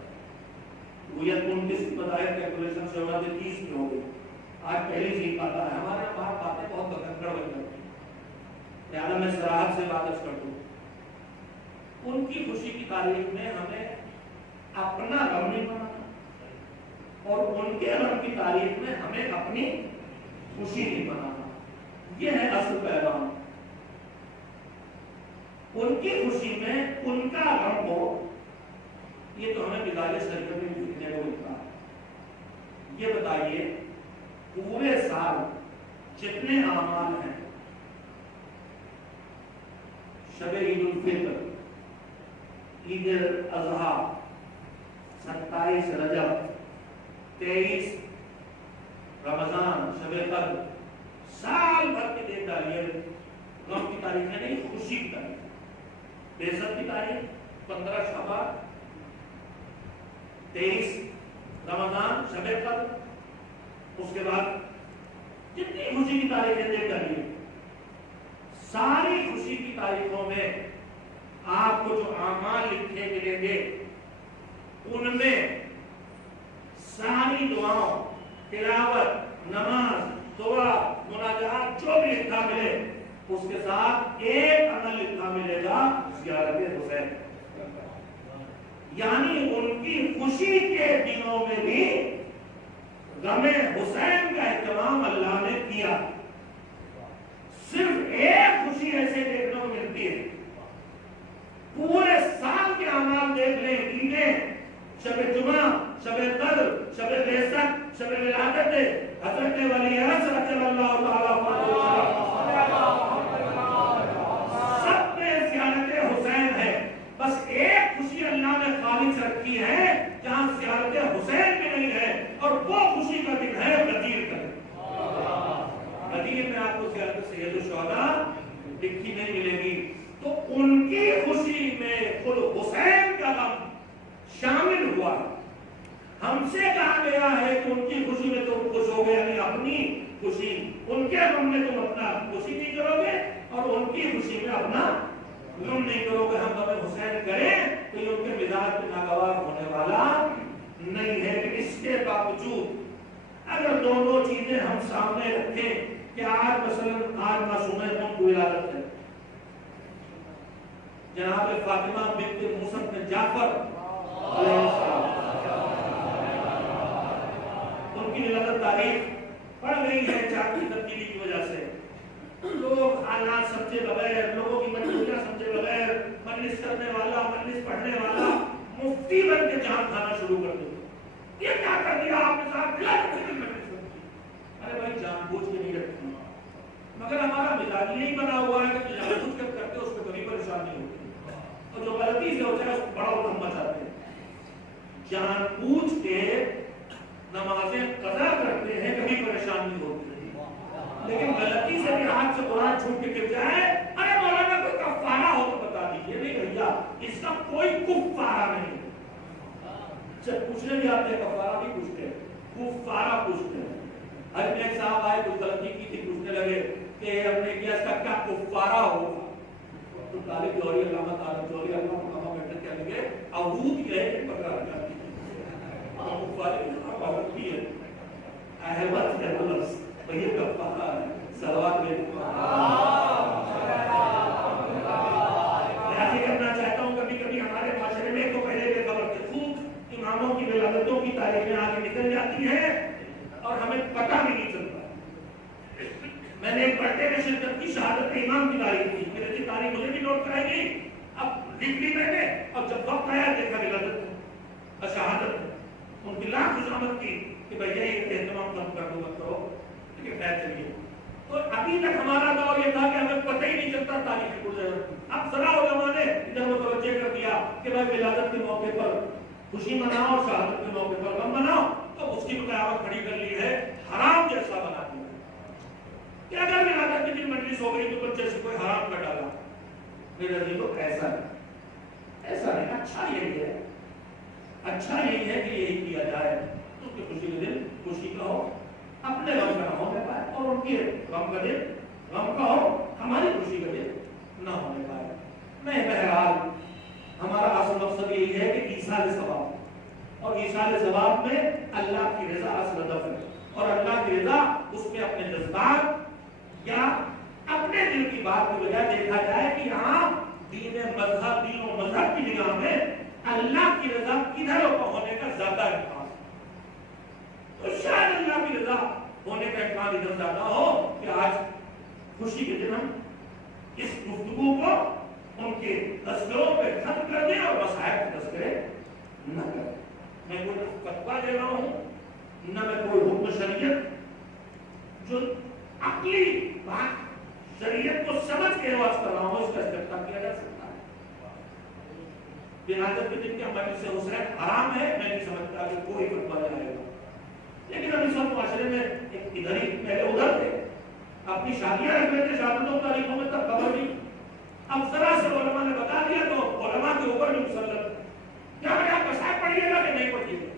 گویا 29 کی بظاہر کیلکولیشن سے ہونا 30 میں ہو گئی۔ آج پہلی چیز پاتا ہے، ہمارے باہر باتیں بہت بکنکڑ بن جاتی ہیں، لہٰذا میں صراحت سے بات کر دوں، ان کی خوشی کی تاریخ میں ہمیں اپنا غم نہیں بنانا، اور ان کے غم کی تاریخ میں ہمیں اپنی خوشی نہیں بنانا۔ یہ ہے اصل پیغام۔ ان کی خوشی میں ان کا غم ہو، یہ تو ہمیں مزاج شریعت میں لکھنے کو ملتا ہے۔ یہ بتائیے، پورے سال جتنے اعمال ہیں، شب عید الفطر، عید الاضحیٰ، 27 رجب، 23 رمضان، شب قدر، سال بھر کے دیکھ ڈالیے، غم کی تاریخ ہے نہیں، خوشی کی تاریخ، بیست کی تاریخ، 15 شعبان، 23 رمضان، شب قدر، اس کے بعد جتنی خوشی کی تاریخیں دیکھ ڈالیے، ساری خوشی کی تاریخوں میں آپ کو جو اعمال لکھنے ملیں گے، ان میں ساری دعاؤں، تلاوت، نماز، دعا، مناجات جو بھی لکھا ملے، اس کے ساتھ ایک عمل لکھا ملے گا، زیارت حسین۔ یعنی ان کی خوشی کے دنوں میں بھی غم حسین کا اہتمام اللہ نے کیا۔ صرف ایک خوشی ایسے دیکھنے کو ملتی ہے، پورے سال کے اعمال دیکھ لیں، عیدیں، شب جمعہ، شب قدر، شب بعثت، شب ولادت حضرت ولی اصغر صلی اللہ تعالیٰ عنہ، سب میں زیارت حسین ہے۔ بس ایک خوشی اللہ نے خالص رکھی ہے جہاں زیارت حسین بھی نہیں ہے، اور وہ خوشی کا دن ہے غدیر کا دن۔ غدیر میں آپ کو زیارت سید الشہداء لکھی نہیں ملے گی، تو ان کی خوشی میں خود حسین کا غم شامل ہوا۔ ہم سے کہا گیا ہے کہ ان کی خوشی میں تم خوش ہو گئے، یعنی اپنی خوشی، ان کے غم میں تم اپنا خوشی نہیں کرو گے، اور ان کی خوشی میں اپنا ظلم نہیں کرو کہ ہم غم حسین کریں تو یہ ان کے مزاج پہ ناگوار ہونے والا نہیں ہے. کہ اس کے باوجود اگر دونوں چیزیں ہم سامنے رکھیں کہ آج مثلا آج معصوم کون کی ولادت ہے, جناب فاطمہ بنت موسی بن جعفر علیہ السلام, ان کی ولادت تاریخ پڑھ گئی ہے چاند کی تبدیلی کی وجہ سے. لوگ حالات سمجھے بغیر, لوگوں کی مجبوریاں سمجھے بغیر مجلس کرنے والا, مجلس پڑھنے والا مفتی بن کے جان کھانا شروع کر دے. یہ کیا کر دیا آپ نے صاحب, ارے بھائی جان بوجھ کے نہیں رکھتی, مگر ہمارا مزاج یہی بنا ہوا ہے کہ جان بوجھ کر کرتے اس پہ کبھی پریشان نہیں ہوتی, اور جو غلطی سے ہو جائے اس کو بڑا اتم مچاتے ہیں. جان بوجھ کے نمازیں قضا کرتے ہیں کبھی پریشان نہیں ہوتی, لیکن غلطی سے بھی ہاتھ سے قرآن چھوٹ کے گر جائے, ارے مولانا کوئی کفارہ ہو تو بتا دیجیے. نہیں بھیا, اس کا کوئی کفارہ نہیں. جب پوچھنے بھی آتے ہیں کفارہ بھی پوچھتے ہیں, کفارہ پوچھتے ہیں. حج میں ایک صاحب آئے, کچھ غلطی کی تھی, پوچھنے لگے کہ ہم نے کیا اس کا کیا کفارہ ہوگا. تو طالب جوہری علامہ طالب جوہری علامہ بیٹھے کہنے لگے اعوذ یہ ہے کہ پکڑا جاتی ہے, کفارے کی بات کی ہے احمد کے لفظ بھئی کفارہ ہے. صلوات میں کرنا چاہتا ہوں, کبھی کبھی ہمارے معاشرے میں تو پہلے کے خبر کے خوب اماموں کی ولادتوں کی تاریخیں آگے نکل جاتی ہیں اور ہمیں پتہ بھی نہیں چلتا. میں نے ایک برڈے میں شرکت کی, شہادت امام کی تاریخ تھی, میرے سے تاریخ مجھے بھی نوٹ کرائی گئی, اب لکھ لی میں نے, اور جب وقت آیا دیکھا ولادت اور شہادت, ان کی لاکھ خوشامد کی کہ بھیا یہ اہتمام کم کر دو, مت کرو, لیکن خیر چلیے. تو ابھی تک ہمارا دور یہ تھا کہ ہمیں پتہ ہی نہیں چلتا تاریخ کی گزر. اب ذرا علماء نے ادھر متوجہ کر دیا کہ بھائی ولادت کے موقع پر خوشی مناؤ, شہادت کے موقع پر غم مناؤ, تو اس کی قیامت کھڑی کر لی ہے, حرام جیسا بنا دیا کہ اگر ولادت کی دن مجلس ہو گئی تو بچے سے کوئی حرام کر ڈالا. میرے عزیزو ایسا نہیں, ایسا نہیں. اچھا یہی ہے, اچھا یہی ہے کہ یہی کیا جائے. اس کی خوشی کے دن خوشی کا ہو, اپنے غم کا نہ ہونے پائے, اور ان کی غم کا دن غم کا ہو, ہماری خوشی کا دن نہ ہونے پائے. میں بہرحال ہمارا اصل مقصد یہی ہے کہ ایصال ثواب, اور ایصال ثواب میں اللہ کی رضا اصل ہدف ہے, اور اللہ کی رضا اس میں اپنے جذبات یا اپنے دل کی بات کی بجائے دیکھا جائے کہ یہاں دین مذہب, دین و مذہب کی نگاہ میں اللہ کی رضا کدھر ہونے کا زیادہ امکان, تو شاید اللہ کی رضا ہونے کا امکان ادھر زیادہ ہو کہ آج خوشی کے دن ہم اس گفتگو کو ان کے تذکروں پہ ختم کر دیں اور مسائل کے تذکرے نہ کریں. میں کوئی فتویٰ دے رہا ہوں, نہ میں کوئی حکم شریعت جو عقلی بات شریعت کو سمجھ کے واس کر رہا ہوں, اس کا استفتاء کیا جا سکتا ہے. ولادت کے دن کے مجلس سے حسین حرام ہے, میں نہیں سمجھتا کہ کوئی فتویٰ جائے گا. لیکن ابھی سب معاشرے میں ادھر ہی پہلے ادھر تھے, اپنی شادیاں رکھ لیتے, شادتوں تاریخوں میں تب خبر نہیں. اب ذرا سے علماء نے بتا دیا تو علماء کے اوپر بھی مسلط. کیا بھائی آپ مسائل پڑھیے گا کہ نہیں پڑھیے گا,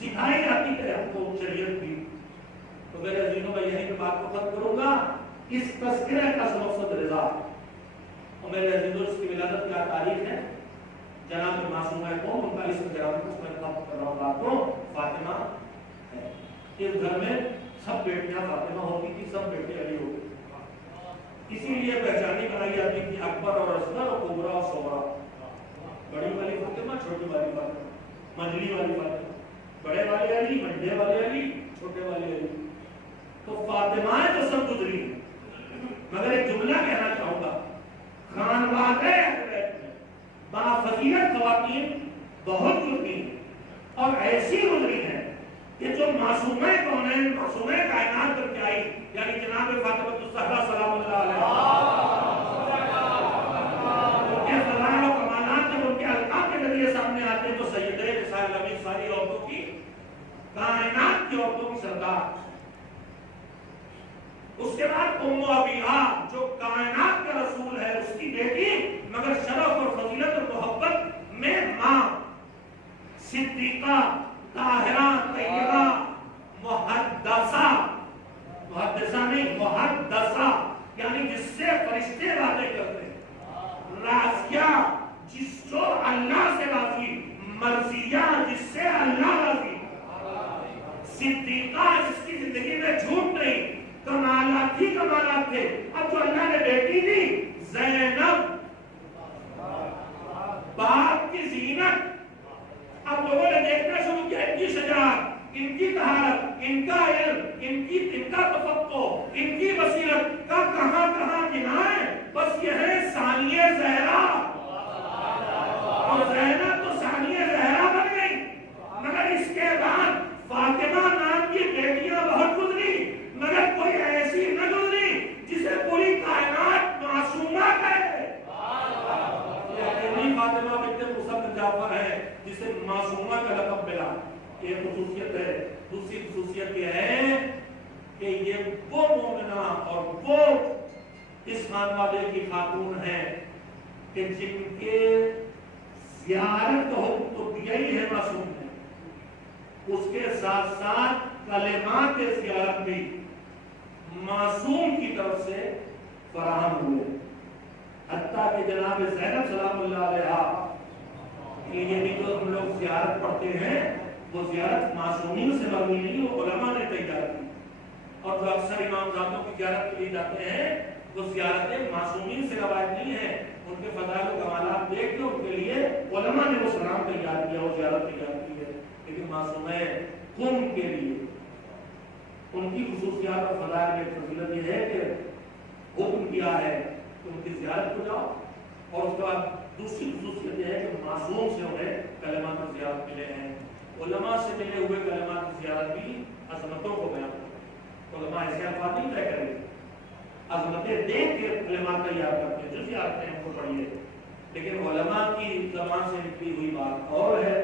سکھائی جاتی ہے ہم کو شریعت بھی. تو میرے عزیزوں میں یہیں پہ بات کو ختم کروں گا. اس تذکرے کا مقصد رضا, اور میرے عزیزوں اس کی ولادت کیا تاریخ ہے, جناب معصومہ قوم, ان کا اس گرامی کو میں ختم کر رہا ہوں بات کو, فاطمہ ہے. اس گھر میں سب بیٹیاں فاطمہ ہوتی تھی, سب بیٹے علی ہوتے. اسی لیے پہچانی بنائی جاتی تھی اکبر اور اصغر اور کبریٰ اور صغریٰ. بڑی والی فاطمہ, چھوٹی والی فاطمہ, منجلی والی فاطمہ, بڑے والے علی, منڈے والے علی, چھوٹے والے علی. تو فاطمہ تو سب گزری, مگر ایک جملہ کہنا چاہوں گا, خانوادے بافضیلت خواتین بہت گزری اور ایسی گزری ہیں کہ جو معصومہ کونین, معصومہ کائنات کر کے آئی, یعنی جناب فاطمہ الزہرا سلام اللہ علیہ, ان کے فضائل و کمالات جب ان کے القاب کے ذریعے سامنے آتے ہیں تو سیدہ نساء العالمین, ساری عورتوں کی, کائنات کی عورتوں کی سردار. اس کے بعد ام ابیہا جو کائنات کا رسول ہے, اس کی بیٹی, مگر شرف اور فضیلت اور محبت میں ماں, صدیقہ, طاہرہ, طیبہ, محدثہ, محدثہ نہیں محدثہ, یعنی جس سے فرشتے باتیں کرتے ہیں. راضیہ جس جو اللہ سے راضی، مرضیہ جس سے اللہ راضی، صدیقہ جس کی زندگی میں جھوٹ نہیں، کمالات ہی کمالات تھے۔ اب جو اللہ نے بیٹی دی زینب، باپ کی زینت، اب لوگوں نے دیکھنا شروع کیا ان کی شجاعت، ان کی طہارت، ان کا علم، ان کا تفقہ، ان کی بصیرت کا کہاں کہاں گنا ہے۔ بس یہ ہے ثانیہ زہرا، اور زینب تو ثانیہ زہرا بن گئی، مگر اس کے بعد فاطمہ نام کی بیٹیاں بہت گزری، مگر کوئی ایسی نہ گزری جسے پوری کائنات معصومہ کہے۔ فاطمہ بنت موسی جعفر ہے جسے معصومہ کا لقب ملا، یہ خصوصیت ہے۔ دوسری خصوصیت یہ ہے کہ یہ وہ مومنہ اور وہ اس خانوادے کی خاتون ہے کہ جن کے زیارت کا حکم تو دیا ہی ہے معصوم نے، اس کے ساتھ ساتھ کلمات زیارت بھی معصوم کی طرف سے فراہم ہوئے، حتیٰ کہ جناب زینب سلام اللہ علیہا یہ بھی تو ہم لوگ زیارت پڑھتے ہیں، وہ زیارت معصومین سے مروی نہیں، وہ علماء نے تیار کی، اور جو اکثر امام صاحبوں کی زیارت کے لیے جاتے ہیں وہ زیارتیں معصومین سے روایت نہیں ہے، ان کے فضائل و کمالات دیکھ کے ان کے لیے علماء نے وہ سلام تیار کیا، وہ زیارت تیار کی ہے، لیکن معصومہ قوم کے لیے ان کی خصوصیات اور فضائل میں فضیلت یہ ہے کہ حکم کیا ہے کہ ان کی زیارت کو جاؤ، اور اس کے بعد دوسری خصوصیت یہ ہے کہ معصوم سے انہیں کلمات کی زیارت ملے ہیں۔ علماء سے ملے ہوئے کلمات کی زیارت بھی عظمتوں کو بیان کرتے، علماء ایسے الفاظ نہیں طے کریں، عظمتیں دیکھ کے کلمات تیار کرتے ہیں، جو زیارتیں ہم کو پڑھی ہے، لیکن علماء کی زبان سے نکلی ہوئی بات اور ہے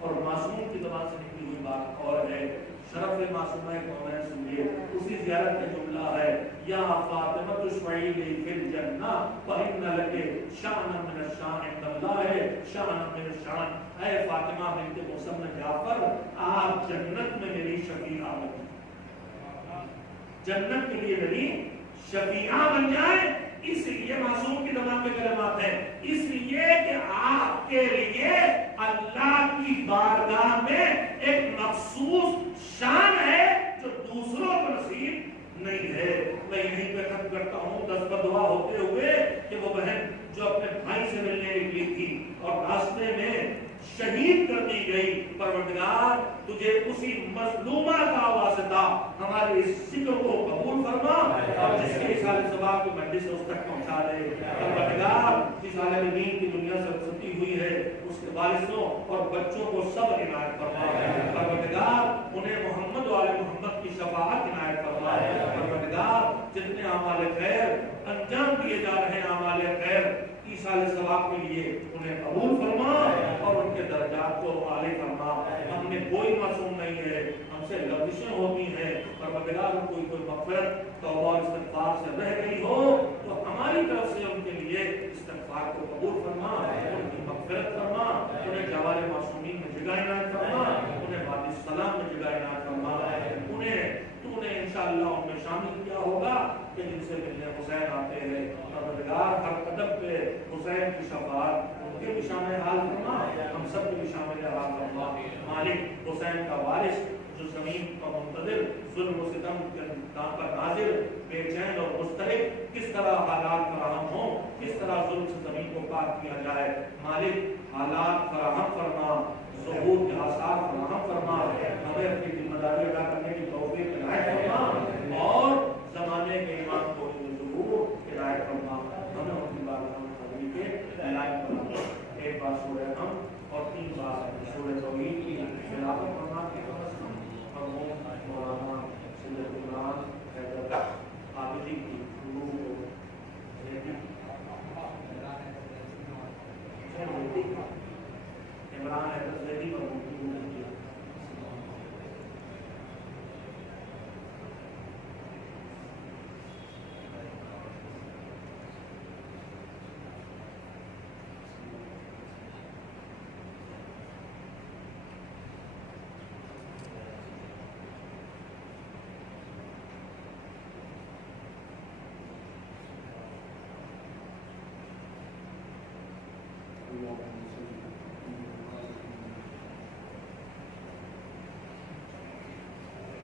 اور معصوم کی زبان سے نکلی ہوئی بات اور ہے۔ شرف معصومہ قومین سنیے، اسی زیارت کا جملہ ہے یا فاطمہ اشفعی لی فی الجنہ فإن لک شأن من الشأن عند اللہ شأن من الشأن، اے فاطمہ بنت موسی جعفر آپ جنت میں میری شفیعہ بن جائیں، جنت کے لیے میری شفیعہ بن جائیں۔ اس لیے معصوم کی زبان میں کلمات ہیں، اس لیے کہ آپ کے لیے اللہ کی بارگاہ میں ایک مخصوص شان ہے جو دوسروں کو نصیب نہیں ہے۔ میں یہیں پہ ختم کرتا ہوں دست بدعا ہوتے ہوئے کہ وہ بہن جو اپنے بھائی سے ملنے نکلی تھی اور راستے میں شہید کر دی گئی، پروردگار تجھے اسی مظلومہ کا واسطہ ہمارے اس ذکر کو قبول فرما، اور جس کے سال ثواب کی مجلس سے اس تک پہنچا دے۔ پروردگار جس عالم دین کی دنیا سے رخصتی ہوئی ہے اس کے وارثوں اور بچوں کو صبر عنایت فرما، پروردگار انہیں محمد و آل محمد کی شفاعت عنایت فرما، پروردگار جتنے اعمال خیر انجام دیے جا رہے ہیں اعمال خیر کی سال ثواب کے لیے انہیں قبول فرما اور ان کے درجات کو عالی فرما۔ ہم میں کوئی معصوم نہیں ہے، ہم سے لغزشیں ہوتی ہیں، پروردگار کوئی مغفرت توبہ اور استغفار سے رہ گئی ہو تو ہماری طرف سے ان کے لیے استغفار کو قبول فرما، ان کی مغفرت فرما، انہیں جوار معصومین میں جگہ عنایت فرما، انہیں وادی السلام میں جگہ عنایت فرما، انہیں تو نے انشاءاللہ ان میں شامل کیا ہوگا کہ جن سے ملنے حسین آتے ہیں۔ پروردگار ہر قدم پہ حسین کی شفاعت ان کے بھی شامل حال فرما، ہم سب کے بھی شامل حال فرما۔ مالک حسین کا وارث جو زمین کا منتظر، ظلم و ستم کے نام پر ناظر، بے چین اور مضطرب، کس طرح حالات فراہم ہوں، کس طرح ظلم سے زمین کو پاک کیا جائے، مالک حالات فراہم فرما، ظہور کے آثار فراہم فرما، ہمیں اپنی ذمہ داری ادا کرنے کی توفیق عنایت فرما، اور زمانے کے امام کو ظہور عنایت فرما، ہمیں ان کی بارگاہ میں حاضری کے عنایت فرما۔ ایک بار سورہ ہم اور 3 بار سورہ توحید کی تلاوت فرما کے مولانا سید عمران حیدر عابدی کی روح کو عمران حیدر زیدی پر